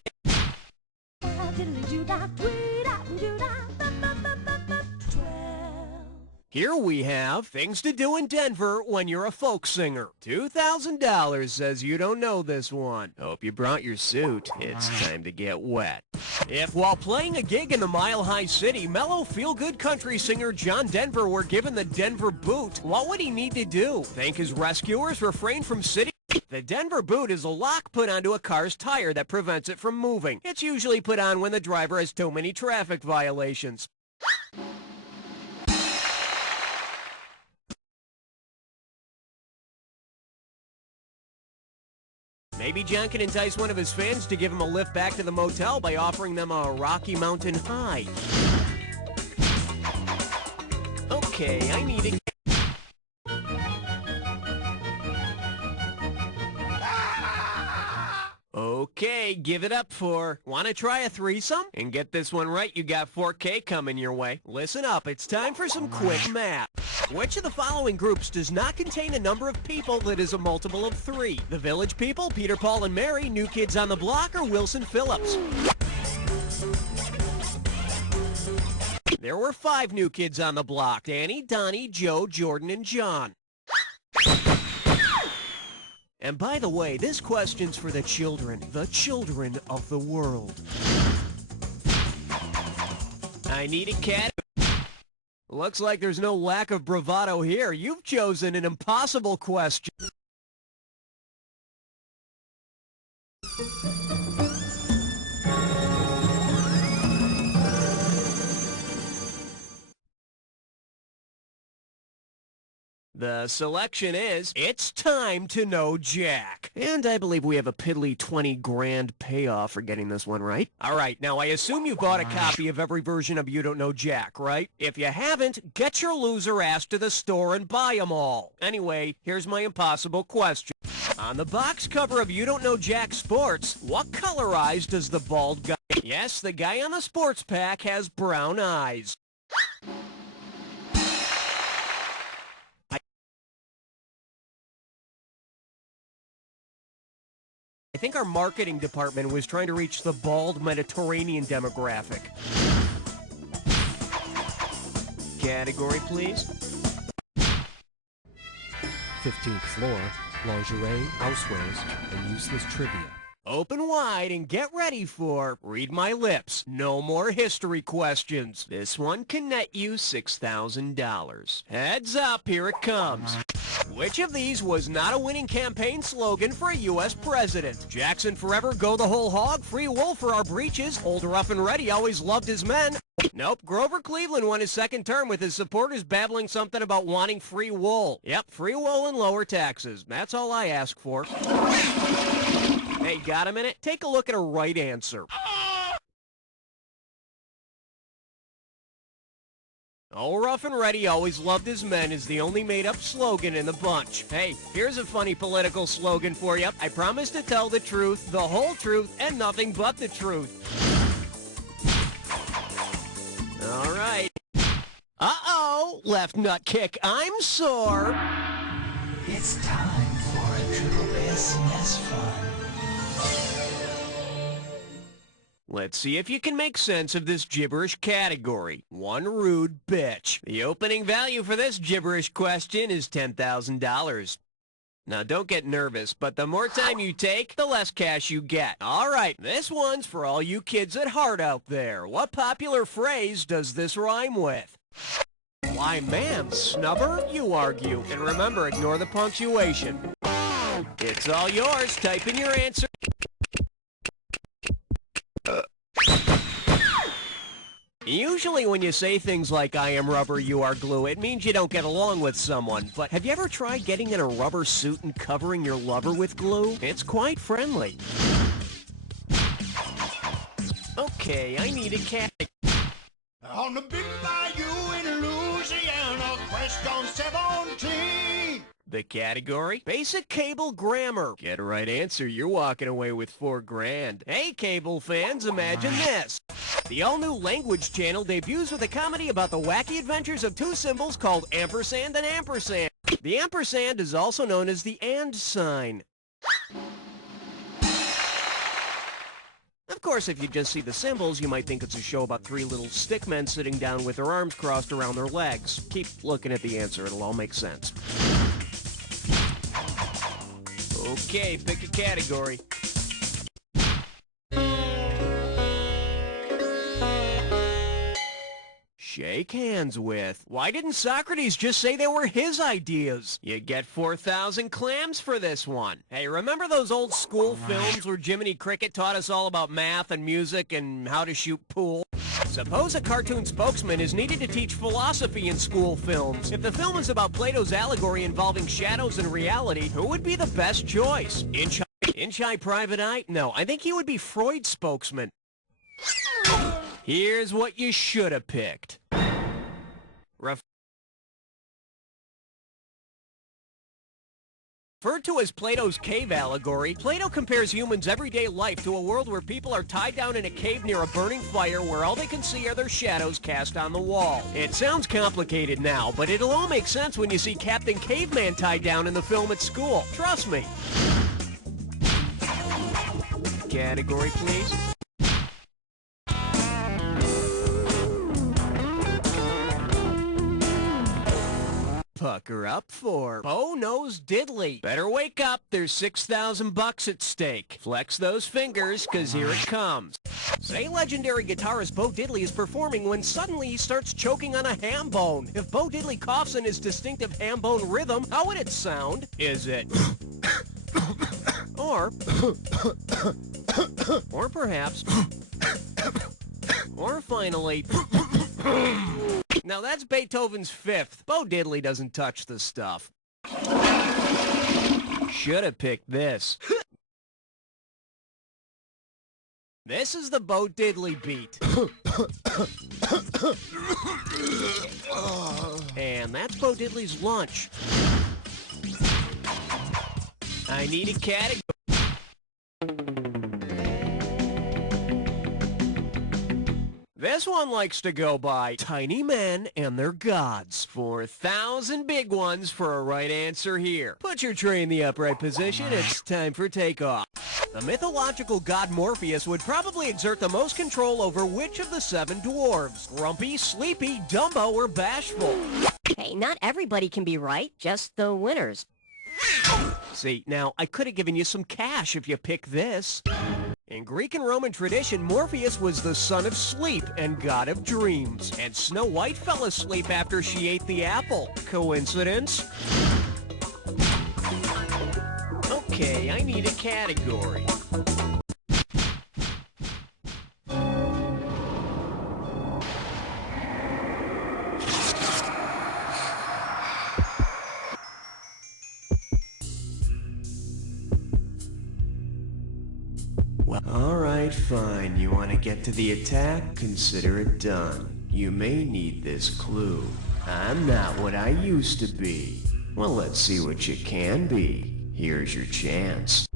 Here we have things to do in Denver when you're a folk singer. $2,000 says you don't know this one. Hope you brought your suit. It's time to get wet. If while playing a gig in the Mile High City, mellow feel-good country singer John Denver were given the Denver boot, what would he need to do? Thank his rescuers, refrain from sitting? The Denver boot is a lock put onto a car's tire that prevents it from moving. It's usually put on when the driver has too many traffic violations. Maybe John can entice one of his fans to give him a lift back to the motel by offering them a Rocky Mountain hike. Okay, I need a... Okay, give it up for... Want to try a threesome? And get this one right, you got $4K coming your way. Listen up, it's time for some quick math. Which of the following groups does not contain a number of people that is a multiple of 3? The Village People, Peter, Paul, and Mary, New Kids on the Block, or Wilson Phillips? There were 5 New Kids on the Block: Danny, Donnie, Joe, Jordan, and John. And by the way, this question's for the children of the world. I need a cat. Looks like there's no lack of bravado here. You've chosen an impossible question. The selection is, it's time to know Jack. And I believe we have a piddly 20 grand payoff for getting this one right. All right, now I assume you bought a copy of every version of You Don't Know Jack, right? If you haven't, get your loser ass to the store and buy them all. Anyway, here's my impossible question. On the box cover of You Don't Know Jack Sports, what color eyes does the bald guy... Yes, the guy on the sports pack has brown eyes. I think our marketing department was trying to reach the bald Mediterranean demographic. Category, please. 15th floor, lingerie, housewares, and useless trivia. Open wide and get ready for Read My Lips. No more history questions. This one can net you $6,000. Heads up, here it comes. Which of these was not a winning campaign slogan for a U.S. president? Jackson forever, go the whole hog, free wool for our breeches, old rough and ready, always loved his men. Nope, Grover Cleveland won his second term with his supporters babbling something about wanting free wool. Yep, free wool and lower taxes. That's all I ask for. Hey, got a minute? Take a look at a right answer. Old rough and ready, always loved his men is the only made-up slogan in the bunch. Hey, here's a funny political slogan for you. I promise to tell the truth, the whole truth, and nothing but the truth. All right. Uh-oh, left nut kick, I'm sore. It's time for a Triple S mess fun. Let's see if you can make sense of this gibberish category. One rude bitch. The opening value for this gibberish question is $10,000. Now, don't get nervous, but the more time you take, the less cash you get. All right, this one's for all you kids at heart out there. What popular phrase does this rhyme with? Why, ma'am, snubber, you argue. And remember, ignore the punctuation. It's all yours. Type in your answer. Usually when you say things like, I am rubber, you are glue, it means you don't get along with someone. But have you ever tried getting in a rubber suit and covering your lover with glue? It's quite friendly. Okay, I need a cat. On the big bayou in Louisiana, question 17. The category? Basic cable grammar. Get a right answer, you're walking away with $4 grand. Hey, cable fans, imagine this. The all-new Language Channel debuts with a comedy about the wacky adventures of two symbols called ampersand and ampersand. The ampersand is also known as the and sign. Of course, if you just see the symbols, you might think it's a show about 3 little stick men sitting down with their arms crossed around their legs. Keep looking at the answer, it'll all make sense. Okay, pick a category. Shake hands with. Why didn't Socrates just say they were his ideas? You get 4,000 clams for this one. Hey, remember those old school films where Jiminy Cricket taught us all about math and music and how to shoot pool? Suppose a cartoon spokesman is needed to teach philosophy in school films. If the film is about Plato's allegory involving shadows and reality, who would be the best choice? Inch High Private Eye? No, I think he would be Freud's spokesman. Here's what you should have picked. Referred to as Plato's cave allegory, Plato compares humans' everyday life to a world where people are tied down in a cave near a burning fire where all they can see are their shadows cast on the wall. It sounds complicated now, but it'll all make sense when you see Captain Caveman tied down in the film at school. Trust me. Category, please. Pucker up for Bo-Nose Diddley. Better wake up, there's $6,000 at stake. Flex those fingers, cause here it comes. Say legendary guitarist Bo Diddley is performing when suddenly he starts choking on a ham bone. If Bo Diddley coughs in his distinctive ham bone rhythm, how would it sound? Is it... or perhaps... or finally... Now that's Beethoven's Fifth. Bo Diddley doesn't touch the stuff. Should have picked this. This is the Bo Diddley beat. And that's Bo Diddley's lunch. I need a category. This one likes to go by Tiny Men and Their Gods. 4,000 big ones for a right answer here. Put your tray in the upright position. It's time for takeoff. The mythological god Morpheus would probably exert the most control over which of the 7 dwarves? Grumpy, Sleepy, Dumbo, or Bashful? Hey, not everybody can be right, just the winners. See, now, I could have given you some cash if you picked this. In Greek and Roman tradition, Morpheus was the son of sleep and god of dreams. And Snow White fell asleep after she ate the apple. Coincidence? Okay, I need a category. Alright, fine. You want to get to the attack? Consider it done. You may need this clue. I'm not what I used to be. Well, let's see what you can be. Here's your chance.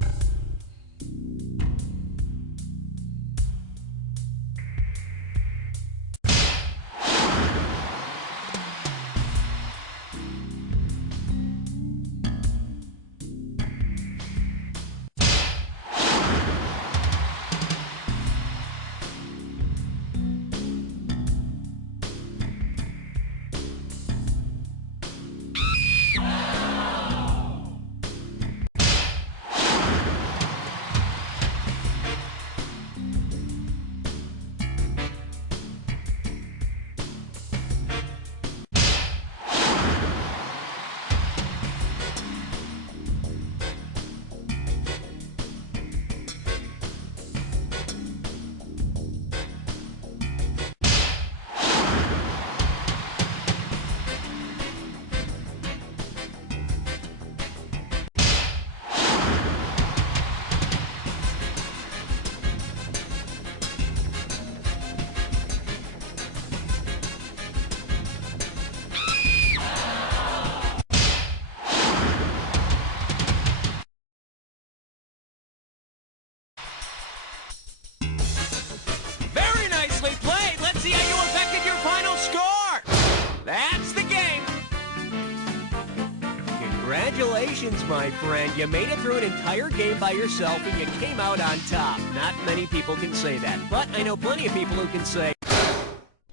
Congratulations, my friend. You made it through an entire game by yourself and you came out on top. Not many people can say that, but I know plenty of people who can say,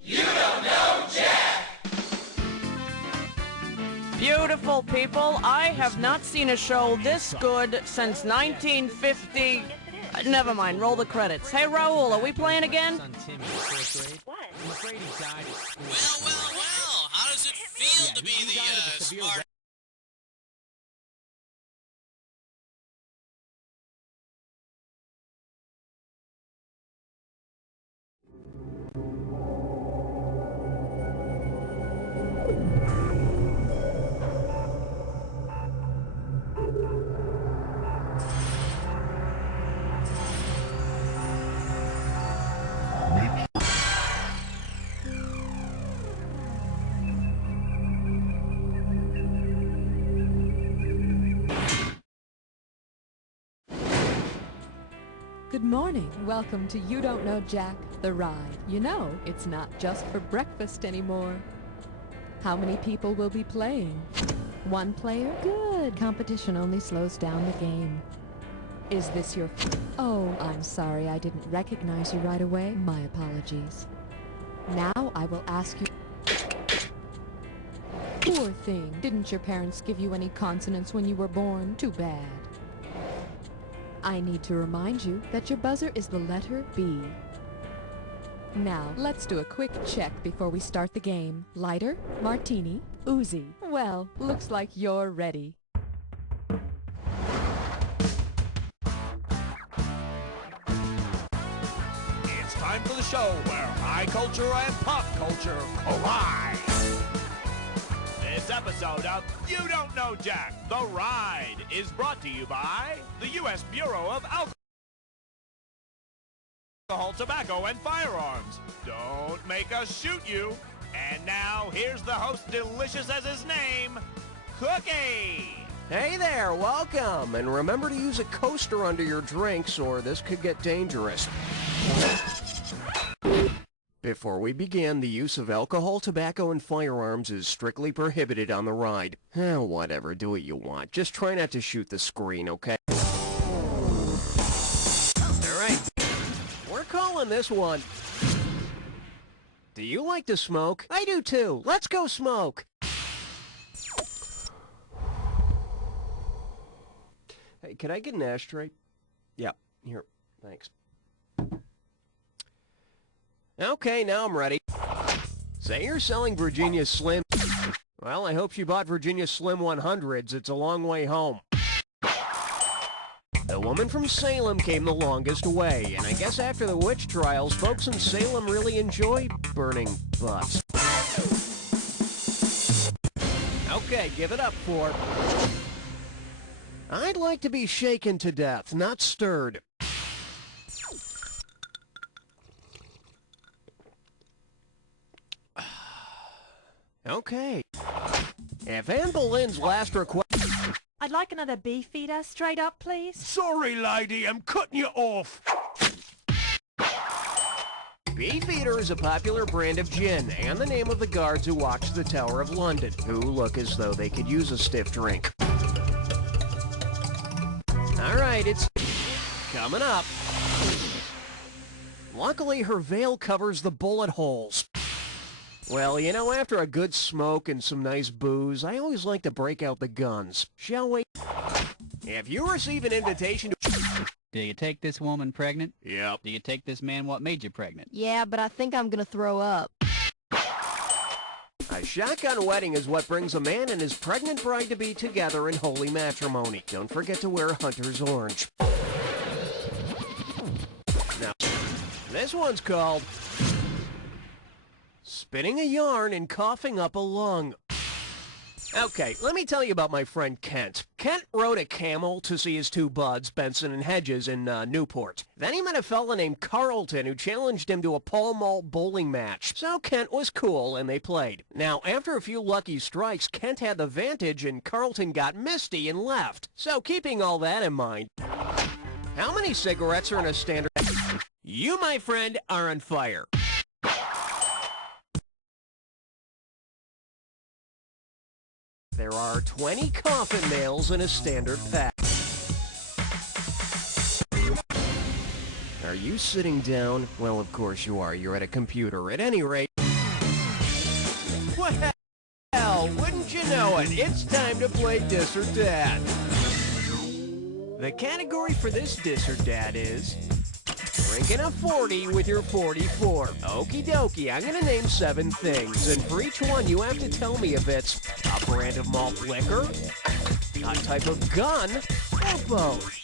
You don't know Jack! Beautiful people, I have not seen a show this good since 1950. Never mind, roll the credits. Hey, Raul, are we playing again? What? I'm afraid he died at school. Well, how does it feel to be the, smart... Good morning. Welcome to You Don't Know Jack, the ride. You know, it's not just for breakfast anymore. How many people will be playing? One player? Good. Competition only slows down the game. Is this your... Oh, I'm sorry I didn't recognize you right away. My apologies. Now I will ask you... Poor thing. Didn't your parents give you any consonants when you were born? Too bad. I need to remind you that your buzzer is the letter B. Now, let's do a quick check before we start the game. Lighter, martini, Uzi. Well, looks like you're ready. It's time for the show where high culture and pop culture collide. This episode of You Don't Know Jack, The Ride, is brought to you by the U.S. Bureau of Alcohol, Tobacco, and Firearms. Don't make us shoot you. And now, here's the host, delicious as his name, Cookie. Hey there, welcome. And remember to use a coaster under your drinks or this could get dangerous. Before we begin, the use of alcohol, tobacco, and firearms is strictly prohibited on the ride. Whatever, do what you want. Just try not to shoot the screen, okay? Alright, we're calling this one. Do you like to smoke? I do too. Let's go smoke. Hey, can I get an ashtray? Yeah, here, thanks. Okay, now I'm ready. Say you're selling Virginia Slim. Well, I hope she bought Virginia Slim 100s. It's a long way home. The woman from Salem came the longest way, and I guess after the witch trials, folks in Salem really enjoy burning butts. Okay, give it up for... I'd like to be shaken to death, not stirred. Okay. If Anne Boleyn's last request... I'd like another beefeater, straight up, please. Sorry, lady, I'm cutting you off. Beefeater is a popular brand of gin and the name of the guards who watch the Tower of London, who look as though they could use a stiff drink. Alright, it's coming up. Luckily, her veil covers the bullet holes. Well, you know, after a good smoke and some nice booze, I always like to break out the guns. Shall we? If you receive an invitation to... Do you take this woman pregnant? Yep. Do you take this man what made you pregnant? Yeah, but I think I'm gonna throw up. A shotgun wedding is what brings a man and his pregnant bride-to-be together in holy matrimony. Don't forget to wear hunter's orange. Now, this one's called... spinning a yarn and coughing up a lung. Okay, let me tell you about my friend Kent. Kent rode a camel to see his two buds, Benson and Hedges, in Newport. Then he met a fella named Carlton who challenged him to a Pall Mall bowling match. So Kent was cool and they played. Now, after a few lucky strikes, Kent had the vantage and Carlton got misty and left. So keeping all that in mind, how many cigarettes are in a standard... You, my friend, are on fire. There are 20 coffin nails in a standard pack. Are you sitting down? Well, of course you are. You're at a computer. At any rate... Well, wouldn't you know it? It's time to play Dis or Dad. The category for this Dis or Dad is... drinking a 40 with your 44. Okie dokie, I'm gonna name 7 things, and for each one you have to tell me if it's a brand of malt liquor, a type of gun, or both.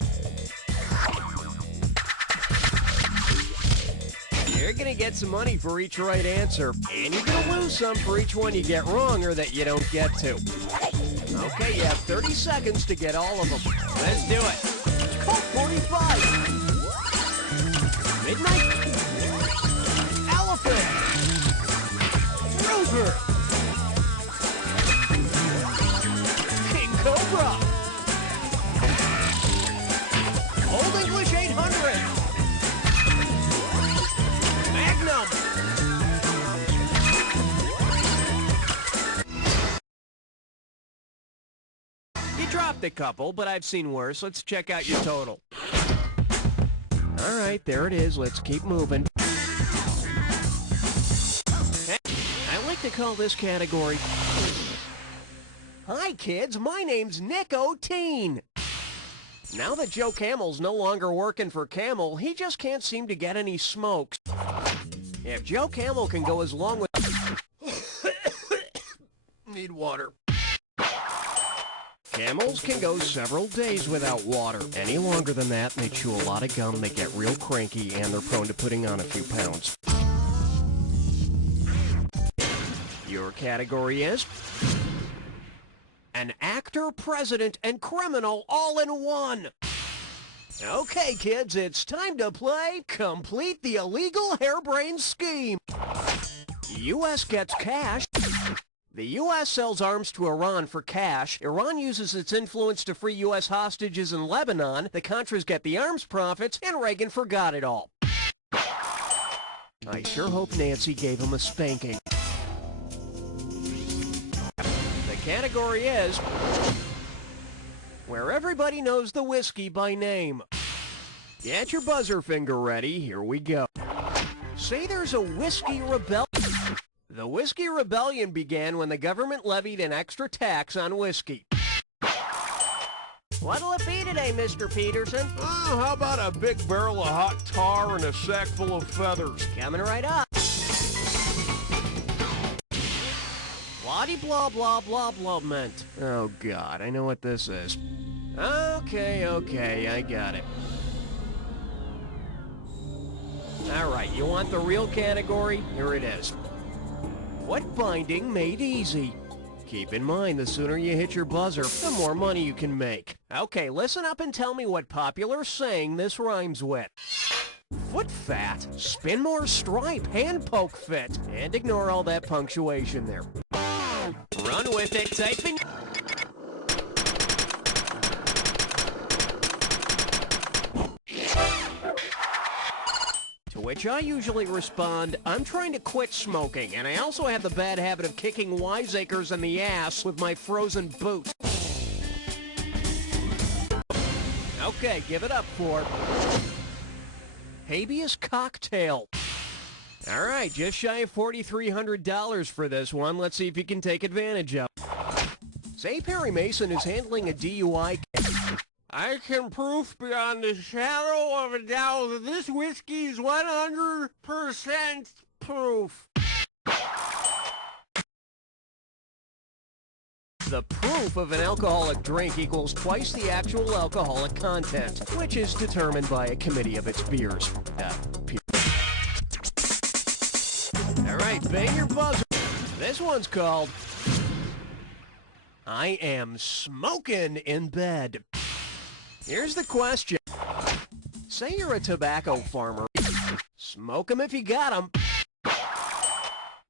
You're gonna get some money for each right answer, and you're gonna lose some for each one you get wrong or that you don't get to. Okay, you have 30 seconds to get all of them. Let's do it. Colt 45. Midnight Elephant Rover King Cobra Old English 800 dropped a couple, but I've seen worse. Let's check out your total. All right, there it is. Let's keep moving. Hey, I like to call this category... Hi, kids. My name's Nick O'Teen. Now that Joe Camel's no longer working for Camel, he just can't seem to get any smokes. If Joe Camel can go as long with... Need water. Camels can go several days without water. Any longer than that, they chew a lot of gum, they get real cranky, and they're prone to putting on a few pounds. Your category is... an actor, president, and criminal all in one. Okay, kids, it's time to play Complete the Illegal Harebrained Scheme. U.S. gets cash. The U.S. sells arms to Iran for cash. Iran uses its influence to free U.S. hostages in Lebanon. The Contras get the arms profits, and Reagan forgot it all. I sure hope Nancy gave him a spanking. The category is where everybody knows the whiskey by name. Get your buzzer finger ready. Here we go. Say there's a whiskey rebellion. The Whiskey Rebellion began when the government levied an extra tax on whiskey. What'll it be today, Mr. Peterson? Oh, how about a big barrel of hot tar and a sack full of feathers? Coming right up. Blah-de-blah-blah-blah-blah-ment. Oh, God, I know what this is. Okay, I got it. All right, you want the real category? Here it is. What binding made easy? Keep in mind, the sooner you hit your buzzer, the more money you can make. Okay, listen up and tell me what popular saying this rhymes with. Foot fat, spin more stripe, hand poke fit, and ignore all that punctuation there. Run with it, type in... To which I usually respond, I'm trying to quit smoking, and I also have the bad habit of kicking wiseacres in the ass with my frozen boot. Okay, give it up for habeas cocktail. All right, just shy of $4,300 for this one. Let's see if you can take advantage of it. Say Perry Mason is handling a DUI case. I can prove beyond a shadow of a doubt that this whiskey is 100% proof. The proof of an alcoholic drink equals twice the actual alcoholic content, which is determined by a committee of its beers. All right, bang your buzzer. This one's called I Am Smoking in Bed. Here's the question. Say you're a tobacco farmer. Smoke 'em if you got 'em.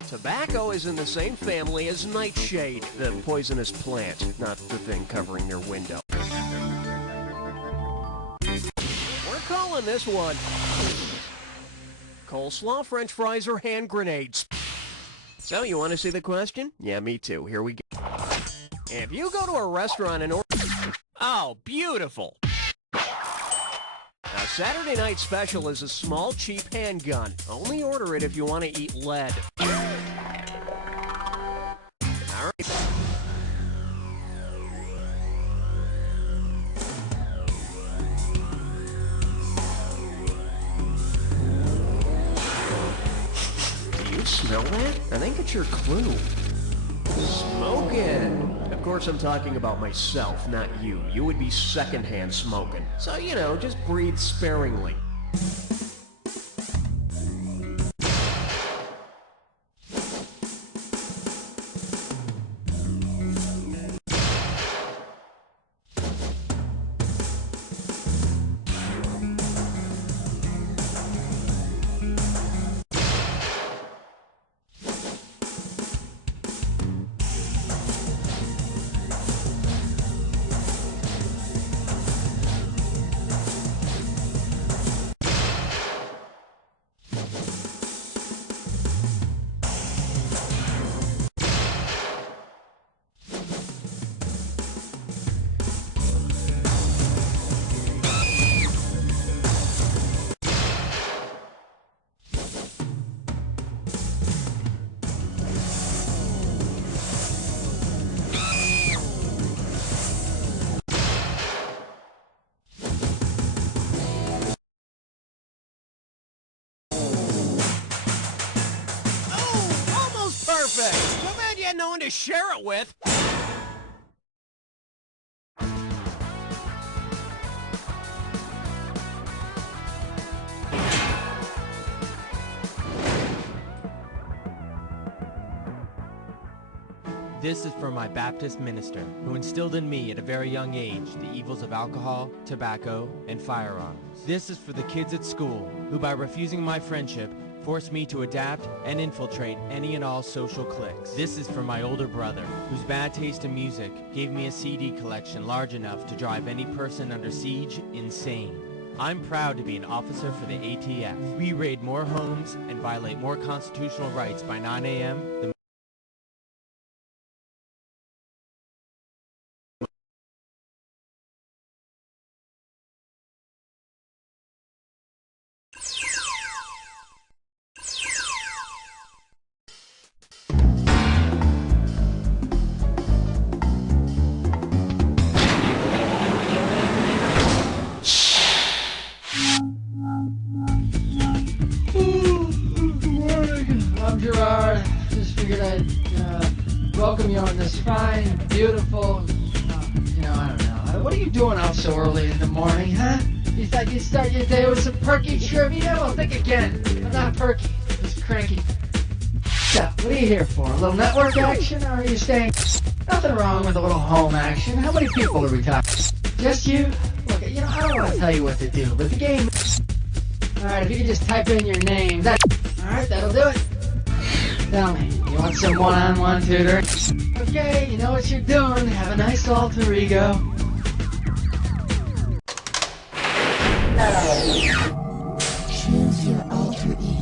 Tobacco is in the same family as nightshade, the poisonous plant, not the thing covering your window. We're calling this one coleslaw, french fries, or hand grenades. So, you want to see the question? Yeah, me too. Here we go. If you go to a restaurant and order... Oh, beautiful! Now, Saturday night special is a small, cheap handgun. Only order it if you want to eat lead. All right. Do you smell that? I think it's your clue. Smoking. Of course, I'm talking about myself, not you. You would be secondhand smoking. So, you know, just breathe sparingly. had no one to share it with. This is for my Baptist minister, who instilled in me at a very young age the evils of alcohol, tobacco, and firearms. This is for the kids at school, who by refusing my friendship, forced me to adapt and infiltrate any and all social cliques. This is for my older brother, whose bad taste in music gave me a CD collection large enough to drive any person under siege insane. I'm proud to be an officer for the ATF. We raid more homes and violate more constitutional rights by 9 a.m. than welcome you on this fine, beautiful, I don't know. What are you doing out so early in the morning, huh? You thought you'd start your day with some perky trivia? Well, think again. I'm not perky, just cranky. So, what are you here for? A little network action, or are you staying? Nothing wrong with a little home action. How many people are we talking? Just you? Look, I don't want to tell you what to do, but the game... Alright, if you could just type in your name, Alright, that'll do it. Tell me, you want some one-on-one tutoring? Okay, you know what you're doing. Have a nice alter ego. Choose your alter ego.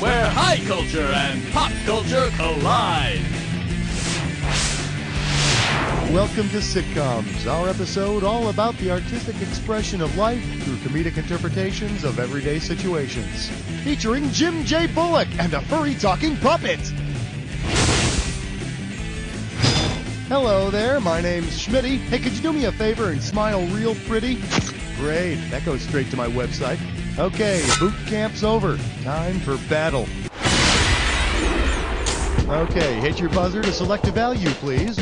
Where high culture and pop culture collide. Welcome to Sitcoms, our episode all about the artistic expression of life through comedic interpretations of everyday situations. Featuring Jim J. Bullock and a furry talking puppet. Hello there, my name's Schmitty. Hey, could you do me a favor and smile real pretty? Great, that goes straight to my website. Okay, boot camp's over. Time for battle. Okay, hit your buzzer to select a value, please.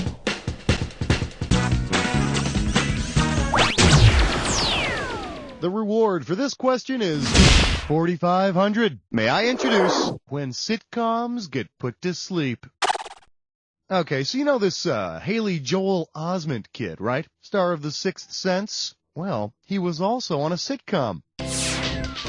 The reward for this question is $4,500. May I introduce When Sitcoms Get Put to Sleep. Okay, so you know this Haley Joel Osment kid, right? Star of The Sixth Sense? Well, he was also on a sitcom.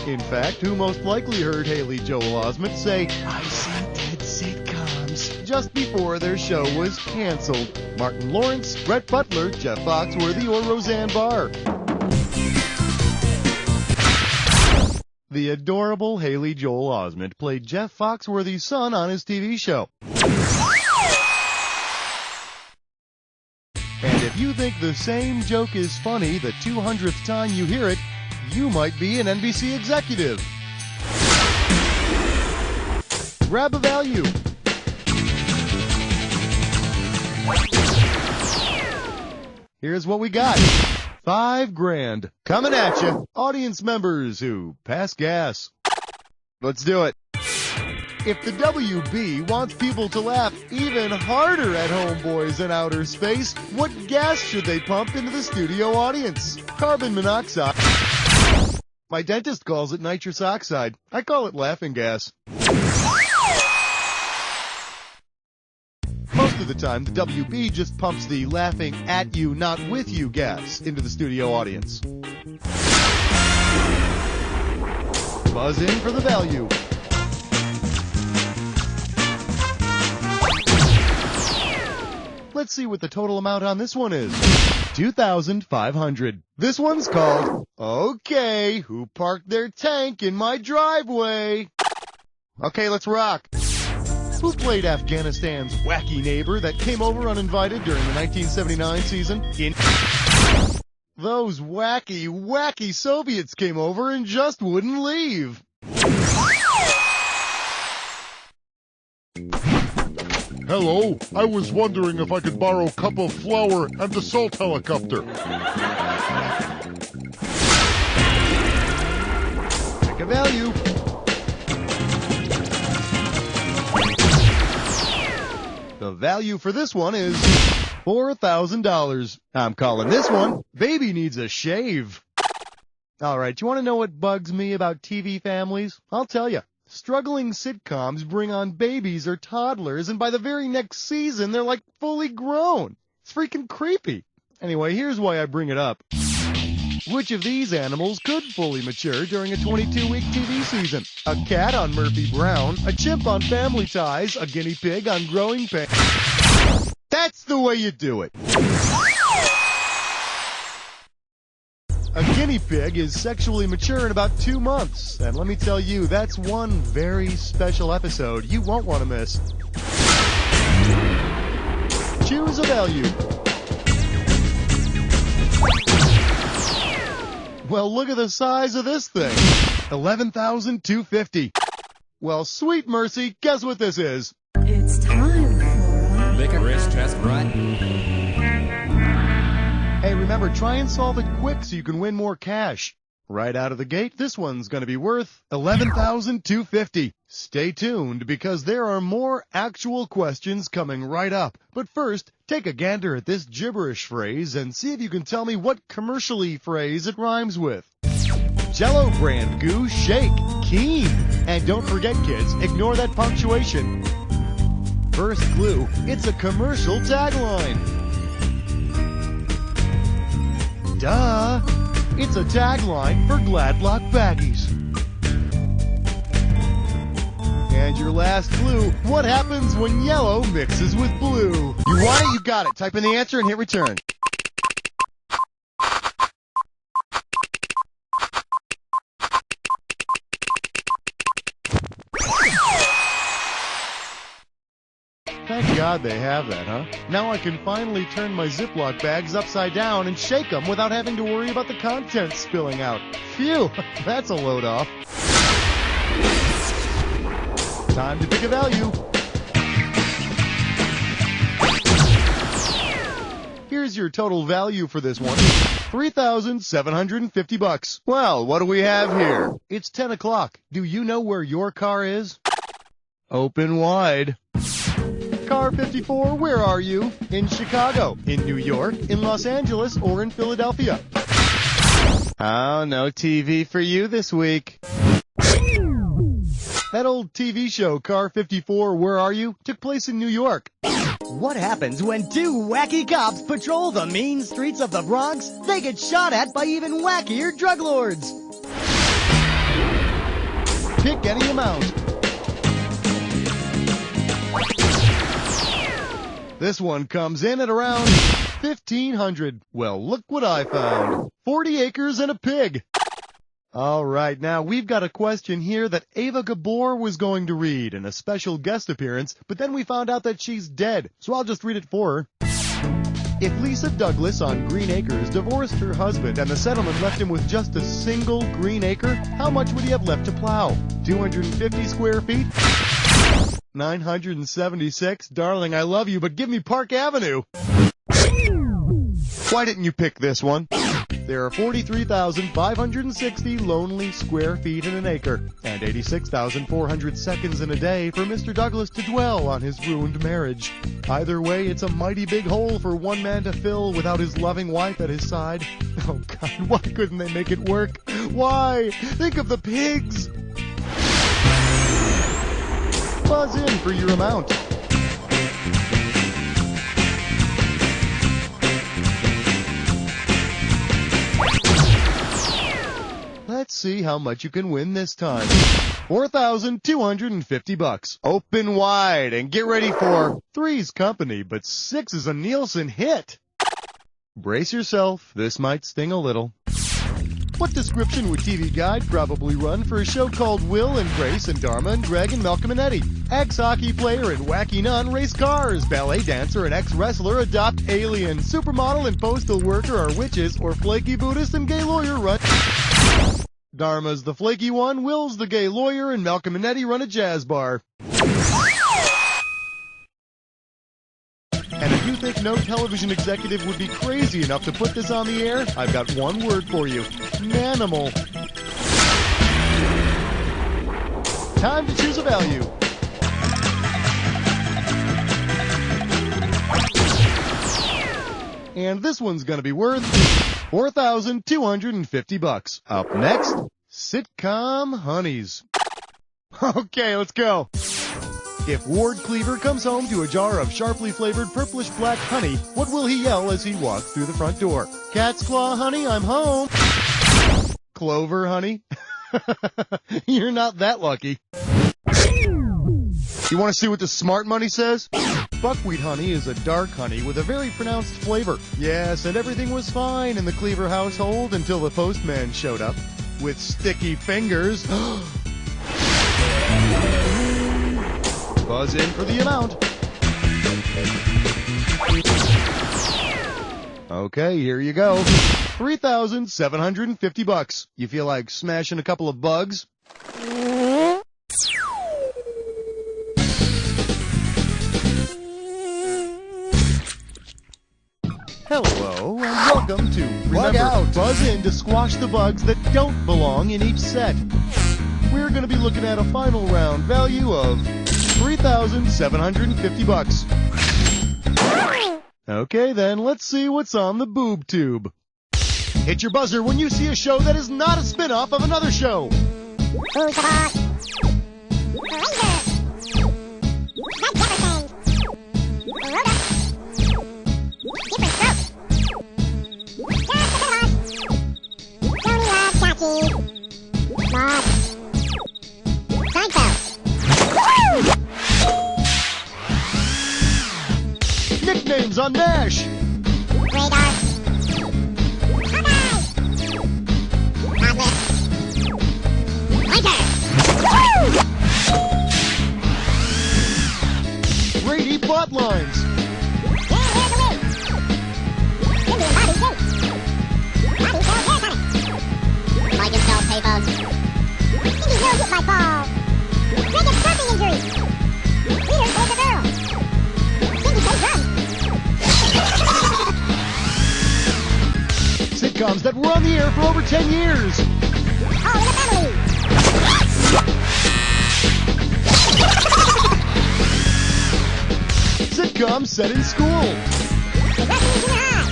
In fact, who most likely heard Haley Joel Osment say, "I see dead sitcoms," just before their show was canceled? Martin Lawrence, Brett Butler, Jeff Foxworthy, or Roseanne Barr? The adorable Haley Joel Osment played Jeff Foxworthy's son on his TV show. And if you think the same joke is funny the 200th time you hear it, you might be an NBC executive. Grab a value. Here's what we got. $5,000 coming at you. Audience members who pass gas. Let's do it. If the WB wants people to laugh even harder at Homeboys in outer space, what gas should they pump into the studio audience? Carbon monoxide. My dentist calls it nitrous oxide. I call it laughing gas. Most of the time, the WB just pumps the laughing at you, not with you gas into the studio audience. Buzz in for the value. Let's see what the total amount on this one is. $2,500. This one's called, Okay, Who Parked Their Tank in My Driveway? Okay, let's rock. Who played Afghanistan's wacky neighbor that came over uninvited during the 1979 season? Those wacky Soviets came over and just wouldn't leave. Hello, I was wondering if I could borrow a cup of flour and the salt helicopter. Pick a value. The value for this one is $4,000. I'm calling this one, Baby Needs a Shave. Alright, you want to know what bugs me about TV families? I'll tell you. Struggling sitcoms bring on babies or toddlers, and by the very next season, they're like fully grown. It's freaking creepy. Anyway, here's why I bring it up. Which of these animals could fully mature during a 22-week TV season? A cat on Murphy Brown, a chimp on Family Ties, a guinea pig on Growing Pains. That's the way you do it. A guinea pig is sexually mature in about 2 months. And let me tell you, that's one very special episode you won't want to miss. Choose a value. Well, look at the size of this thing. $11,250. Well, sweet mercy, guess what this is? It's time for Licorice test run. Hey, remember, try and solve it quick so you can win more cash. Right out of the gate, this one's going to be worth $11,250. Stay tuned, because there are more actual questions coming right up. But first, take a gander at this gibberish phrase and see if you can tell me what commercially phrase it rhymes with. Jell-O brand goo shake, keen. And don't forget, kids, ignore that punctuation. First clue, it's a commercial tagline. Duh! It's a tagline for Gladlock baggies. And your last clue, what happens when yellow mixes with blue? You want it? You got it. Type in the answer and hit return. Thank God they have that, huh? Now I can finally turn my Ziploc bags upside down and shake them without having to worry about the contents spilling out. Phew, that's a load off. Time to pick a value. Here's your total value for this one. $3,750. Well, what do we have here? It's 10 o'clock. Do you know where your car is? Open wide. Car 54, where are you? In Chicago, in New York, in Los Angeles, or in Philadelphia? Oh, no TV for you this week. That old TV show, Car 54, Where Are You?, took place in New York. What happens when two wacky cops patrol the mean streets of the Bronx? They get shot at by even wackier drug lords. Pick any amount. This one comes in at around $1,500. Well, look what I found. 40 acres and a pig. All right, now we've got a question here that Ava Gabor was going to read in a special guest appearance, but then we found out that she's dead, so I'll just read it for her. If Lisa Douglas on Green Acres divorced her husband and the settlement left him with just a single green acre, how much would he have left to plow? 250 square feet? 976? Darling, I love you, but give me Park Avenue. Why didn't you pick this one? There are 43,560 lonely square feet in an acre, and 86,400 seconds in a day for Mr. Douglas to dwell on his ruined marriage. Either way, it's a mighty big hole for one man to fill without his loving wife at his side. Oh God, why couldn't they make it work? Why? Think of the pigs! Buzz in for your amount. Let's see how much you can win this time. $4,250. Open wide and get ready for Three's company, but Six is a Nielsen hit. Brace yourself. This might sting a little. What description would TV Guide probably run for a show called Will and Grace and Dharma and Greg and Malcolm and Eddie? Ex-hockey player and wacky nun race cars. Ballet dancer and ex-wrestler adopt alien. Supermodel and postal worker are witches, or flaky Buddhist and gay lawyer run... Dharma's the flaky one, Will's the gay lawyer, and Malcolm and Eddie run a jazz bar. And if you think no television executive would be crazy enough to put this on the air, I've got one word for you. Manimal. Time to choose a value. And this one's gonna be worth $4,250. Up next, Sitcom Honeys. Okay, let's go. If Ward Cleaver comes home to a jar of sharply flavored purplish black honey, what will he yell as he walks through the front door? Cat's claw, honey, I'm home. Clover, honey. You're not that lucky. You want to see what the smart money says? Buckwheat honey is a dark honey with a very pronounced flavor. Yes, and everything was fine in the Cleaver household until the postman showed up with sticky fingers. Buzz in for the amount. Okay, here you go. $3,750. You feel like smashing a couple of bugs? Hello, and welcome to Remember, Buzz in to squash the bugs that don't belong in each set. We're going to be looking at a final round value of $3,750. Okay, then, let's see what's on the boob tube. Hit your buzzer when you see a show that is not a spin-off of another show. Who's the boss? Nicknames on MASH. Radar. Brady plot lines. Mike and Sal papers. Cindy Hill hit my ball. Greg had surfing injury. Peter saved the girl. Cindy plays run. Sitcoms that were on the air for over 10 years. All in the family. Sitcoms set in school. Progressing in junior high.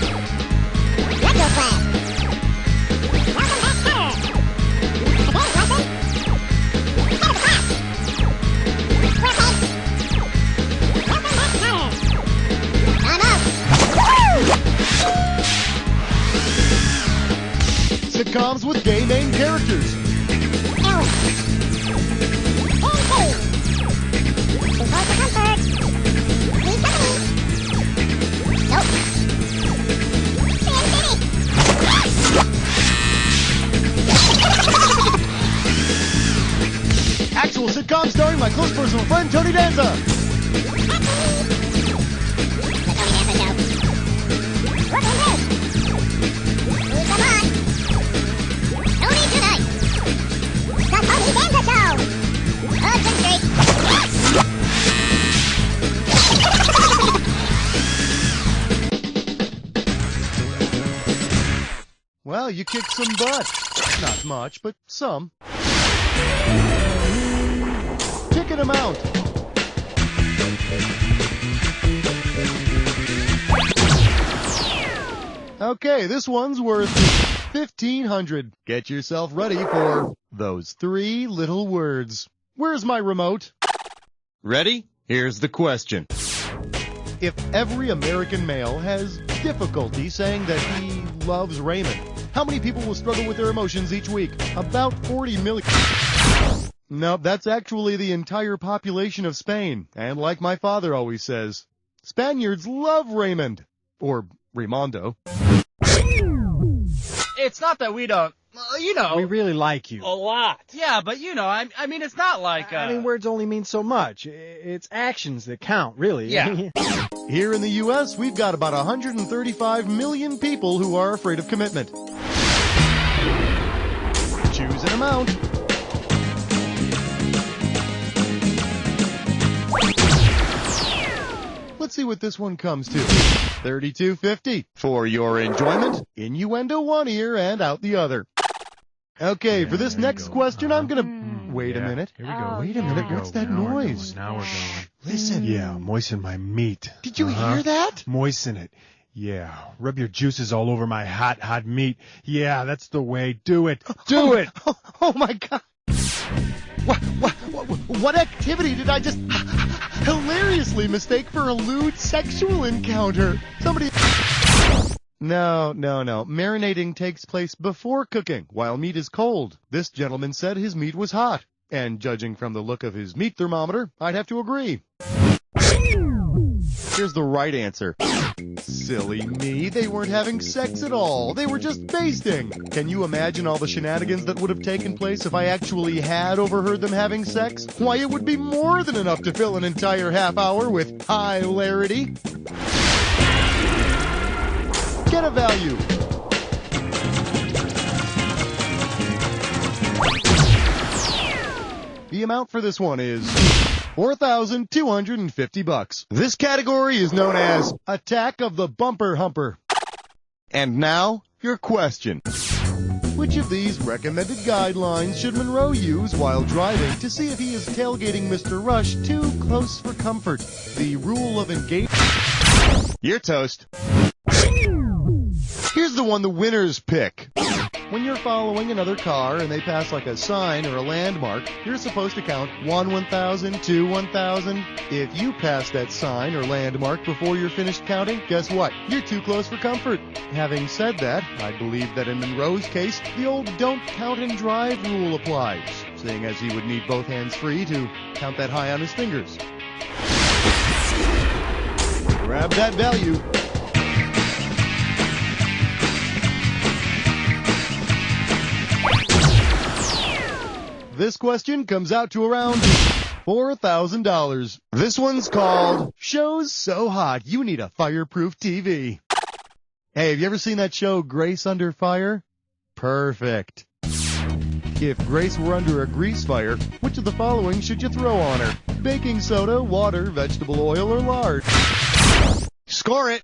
Retro class. Welcome back, Cutter. Today's lesson. Head of the class. Squarehead. Welcome back, Cutter. Time out. Sitcoms with gay main characters. Ellen. And Kitty. Two toys for comfort. Need company. Nope. Sin City. Actual sitcom starring my close personal friend Tony Danza. The Tony Danza Show. Brooklyn Bridge. Who's the boss? Tony Tonight. The Tony Danza Show. Hudson Street. Well, you kicked some butt. Not much, but some. Ticket amount. Okay, this one's worth $1,500. Get yourself ready for those three little words. Where's my remote? Ready? Here's the question. If every American male has difficulty saying that he loves Raymond, how many people will struggle with their emotions each week? About 40 million. No, that's actually the entire population of Spain. And like my father always says, Spaniards love Raymond. Or Raimondo. It's not that we don't You know. We really like you. A lot. Yeah, but you know, I mean, it's not like... I mean, words only mean so much. It's actions that count, really. Yeah. Here in the U.S., we've got about 135 million people who are afraid of commitment. Choose an amount. Let's see what this one comes to. $32.50. For your enjoyment, innuendo one ear and out the other. Okay, for this next question, I'm gonna... Wait a minute. Here we go. Wait a minute. What's that noise? Now we're going. Listen. Yeah, moisten my meat. Did you hear that? Moisten it. Yeah, rub your juices all over my hot meat. Yeah, that's the way. Do it. Do it. Oh my God. What activity did I just hilariously mistake for a lewd sexual encounter? Somebody... No. Marinating takes place before cooking, while meat is cold. This gentleman said his meat was hot. And judging from the look of his meat thermometer, I'd have to agree. Here's the right answer. Silly me, they weren't having sex at all. They were just basting. Can you imagine all the shenanigans that would have taken place if I actually had overheard them having sex? Why, it would be more than enough to fill an entire half hour with hilarity. Get a value. The amount for this one is $4,250. This category is known as Attack of the Bumper Humper. And now, your question. Which of these recommended guidelines should Monroe use while driving to see if he is tailgating Mr. Rush too close for comfort? The rule of engagement. You're toast. Here's the one the winners pick. When you're following another car and they pass like a sign or a landmark, you're supposed to count 1 1,000, 2 1,000. If you pass that sign or landmark before you're finished counting, guess what? You're too close for comfort. Having said that, I believe that in Monroe's case, the old don't count and drive rule applies, seeing as he would need both hands free to count that high on his fingers. Grab that value. This question comes out to around $4,000. This one's called Shows So Hot You Need a Fireproof TV. Hey, have you ever seen that show Grace Under Fire? Perfect. If Grace were under a grease fire, which of the following should you throw on her? Baking soda, water, vegetable oil, or lard? Score it!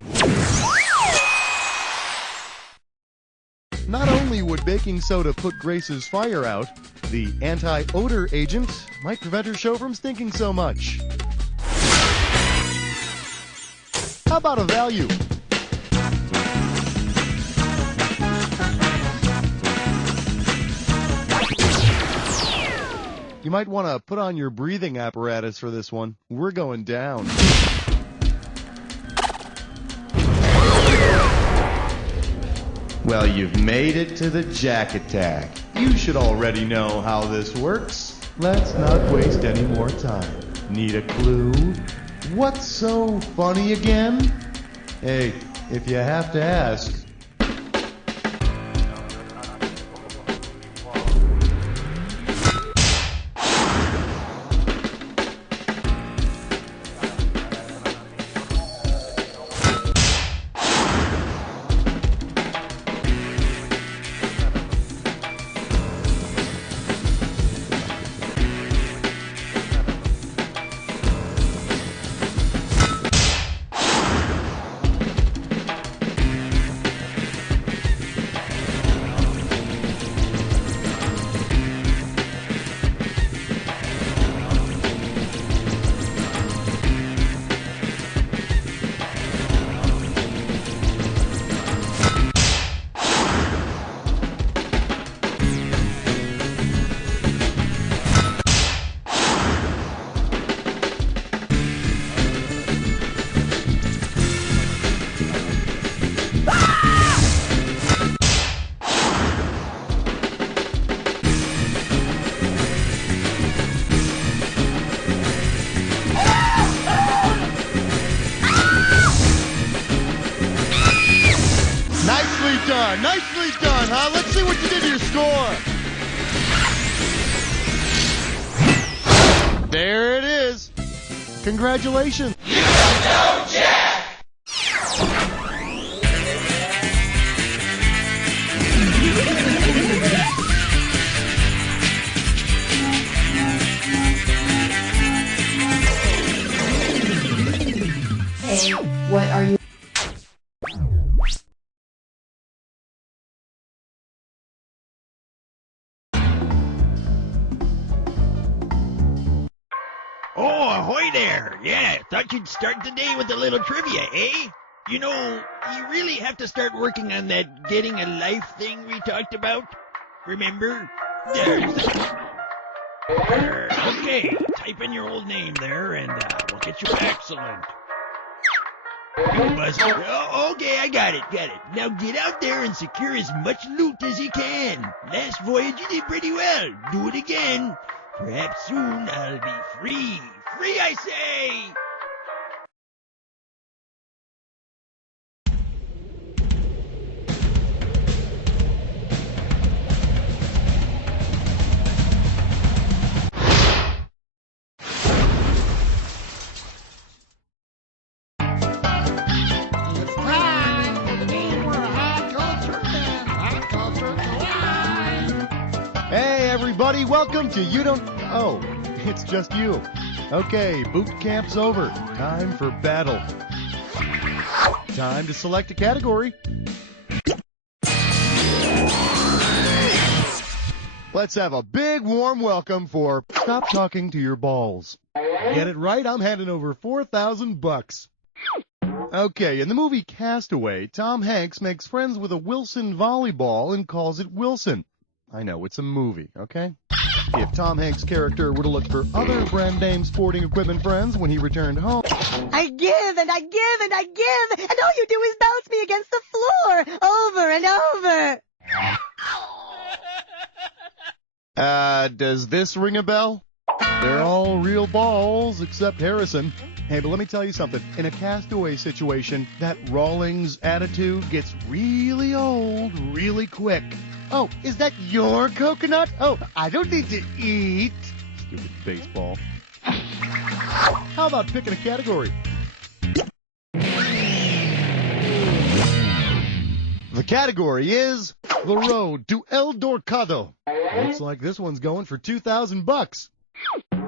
Not only would baking soda put Grace's fire out, the anti-odor agent might prevent her show from stinking so much. How about a value? You might want to put on your breathing apparatus for this one. We're going down. Well, you've made it to the Jack Attack. You should already know how this works. Let's not waste any more time. Need a clue? What's so funny again? Hey, if you have to ask. nicely done, huh? Let's see what you did to your score. There it is. Congratulations. You don't know Jack! Hey, what are you? Oh, ahoy there! Yeah, thought you'd start the day with a little trivia, eh? You know, you really have to start working on that getting a life thing we talked about. Remember? Okay, type in your old name there, and we'll get you excellent. You buzzard. Oh, okay, I got it. Now get out there and secure as much loot as you can. Last voyage you did pretty well. Do it again. Perhaps soon I'll be free. Free, I say! It's time for the game where high culture and high culture collide. Hey, everybody, welcome to You Don't... Oh, it's just you. Okay, boot camp's over. Time for battle. Time to select a category. Let's have a big warm welcome for Stop Talking to Your Balls. Get it right, I'm handing over $4,000. Okay, in the movie Castaway, Tom Hanks makes friends with a Wilson volleyball and calls it Wilson. I know, it's a movie, okay? If Tom Hanks' character were to look for other brand name sporting equipment friends when he returned home... I give and I give and I give, and all you do is bounce me against the floor over and over. Does this ring a bell? They're all real balls, except Harrison. Hey, but let me tell you something. In a Castaway situation, that Rawlings attitude gets really old really quick. Oh, is that your coconut? Oh, I don't need to eat. Stupid baseball. How about picking a category? The category is The Road to El Dorcado. Looks like this one's going for $2,000.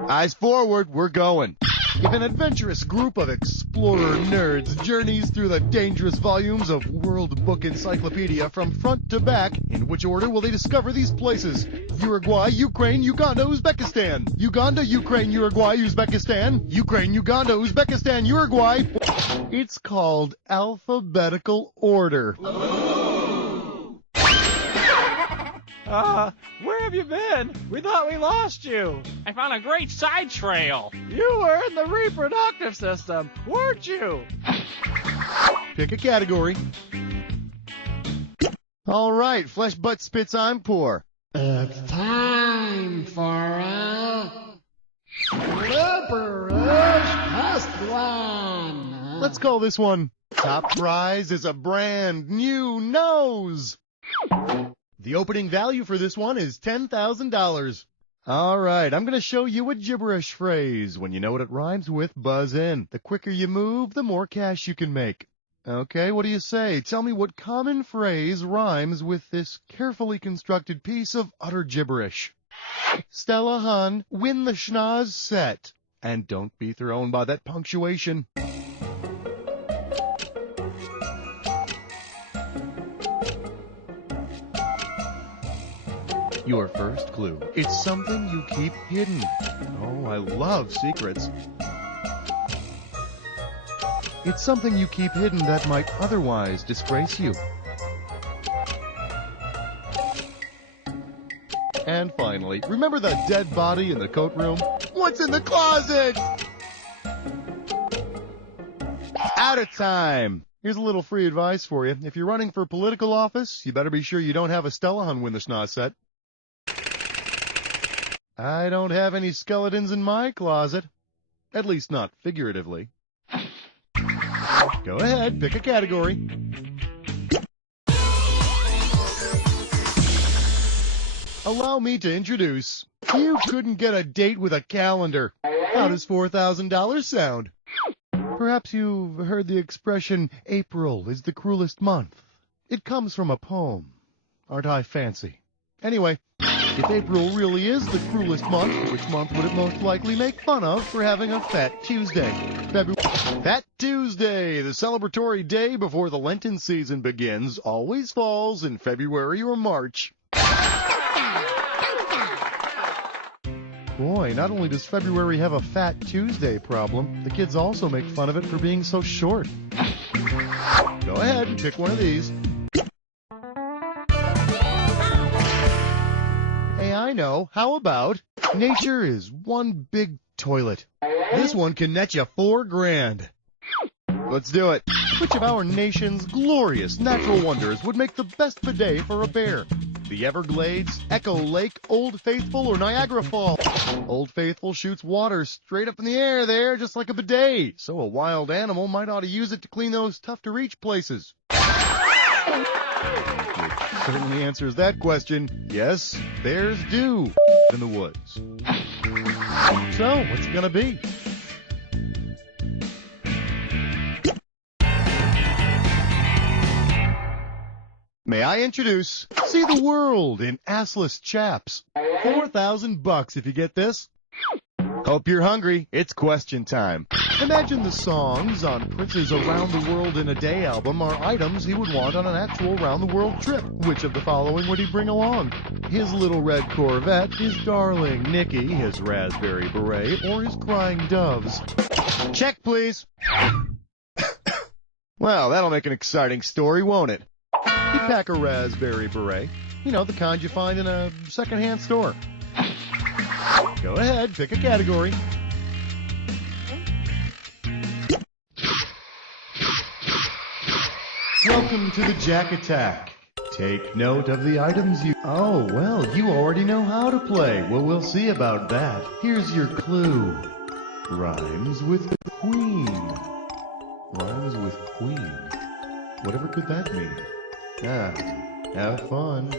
Eyes forward, we're going. If an adventurous group of explorer nerds journeys through the dangerous volumes of World Book Encyclopedia from front to back, in which order will they discover these places? Uruguay, Ukraine, Uganda, Uzbekistan. Uganda, Ukraine, Uruguay, Uzbekistan. Ukraine, Uganda, Uzbekistan, Uruguay. It's called alphabetical order. Where have you been? We thought we lost you. I found a great side trail. You were in the reproductive system, weren't you? Pick a category. All right, flesh, butt, spits, I'm poor. It's time for a Liberish Test One. Let's call this one Top Prize is a Brand New Nose. The opening value for this one is $10,000. All right, I'm going to show you a gibberish phrase. When you know what it rhymes with, buzz in. The quicker you move, the more cash you can make. Okay, what do you say? Tell me what common phrase rhymes with this carefully constructed piece of utter gibberish. Stella Hun, win the schnoz set. And don't be thrown by that punctuation. Your first clue. It's something you keep hidden. Oh, I love secrets. It's something you keep hidden that might otherwise disgrace you. And finally, remember that dead body in the coat room? What's in the closet? Out of time. Here's a little free advice for you. If you're running for political office, you better be sure you don't have a Stella Hun win the schnoz set. I don't have any skeletons in my closet. At least not figuratively. Go ahead, pick a category. Allow me to introduce. You couldn't get a date with a calendar. How does $4,000 sound? Perhaps you've heard the expression, April is the cruelest month. It comes from a poem. Aren't I fancy? Anyway, if April really is the cruelest month, which month would it most likely make fun of for having a Fat Tuesday? Fat Tuesday, the celebratory day before the Lenten season begins, always falls in February or March. Boy, not only does February have a Fat Tuesday problem, the kids also make fun of it for being so short. Go ahead and pick one of these. Hey, I know. How about nature is one big toilet? This one can net you $4,000. Let's do it. Which of our nation's glorious natural wonders would make the best bidet for a bear? The Everglades, Echo Lake, Old Faithful, or Niagara Falls? Old Faithful shoots water straight up in the air there, just like a bidet, so a wild animal might ought to use it to clean those tough-to-reach places. Which certainly answers that question. Yes, bears do in the woods. So, what's it gonna be? May I introduce See the World in Assless Chaps. $4,000 if you get this. Hope you're hungry. It's question time. Imagine the songs on Prince's Around the World in a Day album are items he would want on an actual round-the-world trip. Which of the following would he bring along? His little red Corvette, his darling Nikki, his raspberry beret, or his crying doves? Check, please. Well, that'll make an exciting story, won't it? He'd pack a raspberry beret. You know, the kind you find in a second-hand store. Go ahead, pick a category. Welcome to the Jack Attack. Take note of the items you... Oh, well, you already know how to play. Well, we'll see about that. Here's your clue. Rhymes with queen. Rhymes with queen. Whatever could that mean? Ah, have fun.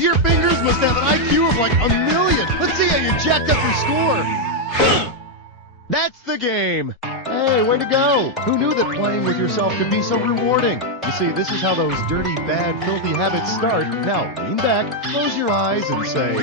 Your fingers must have an IQ of like 1,000,000. Let's see how you jacked up your score. That's the game. Hey, way to go. Who knew that playing with yourself could be so rewarding? You see, this is how those dirty, bad, filthy habits start. Now, lean back, close your eyes, and say...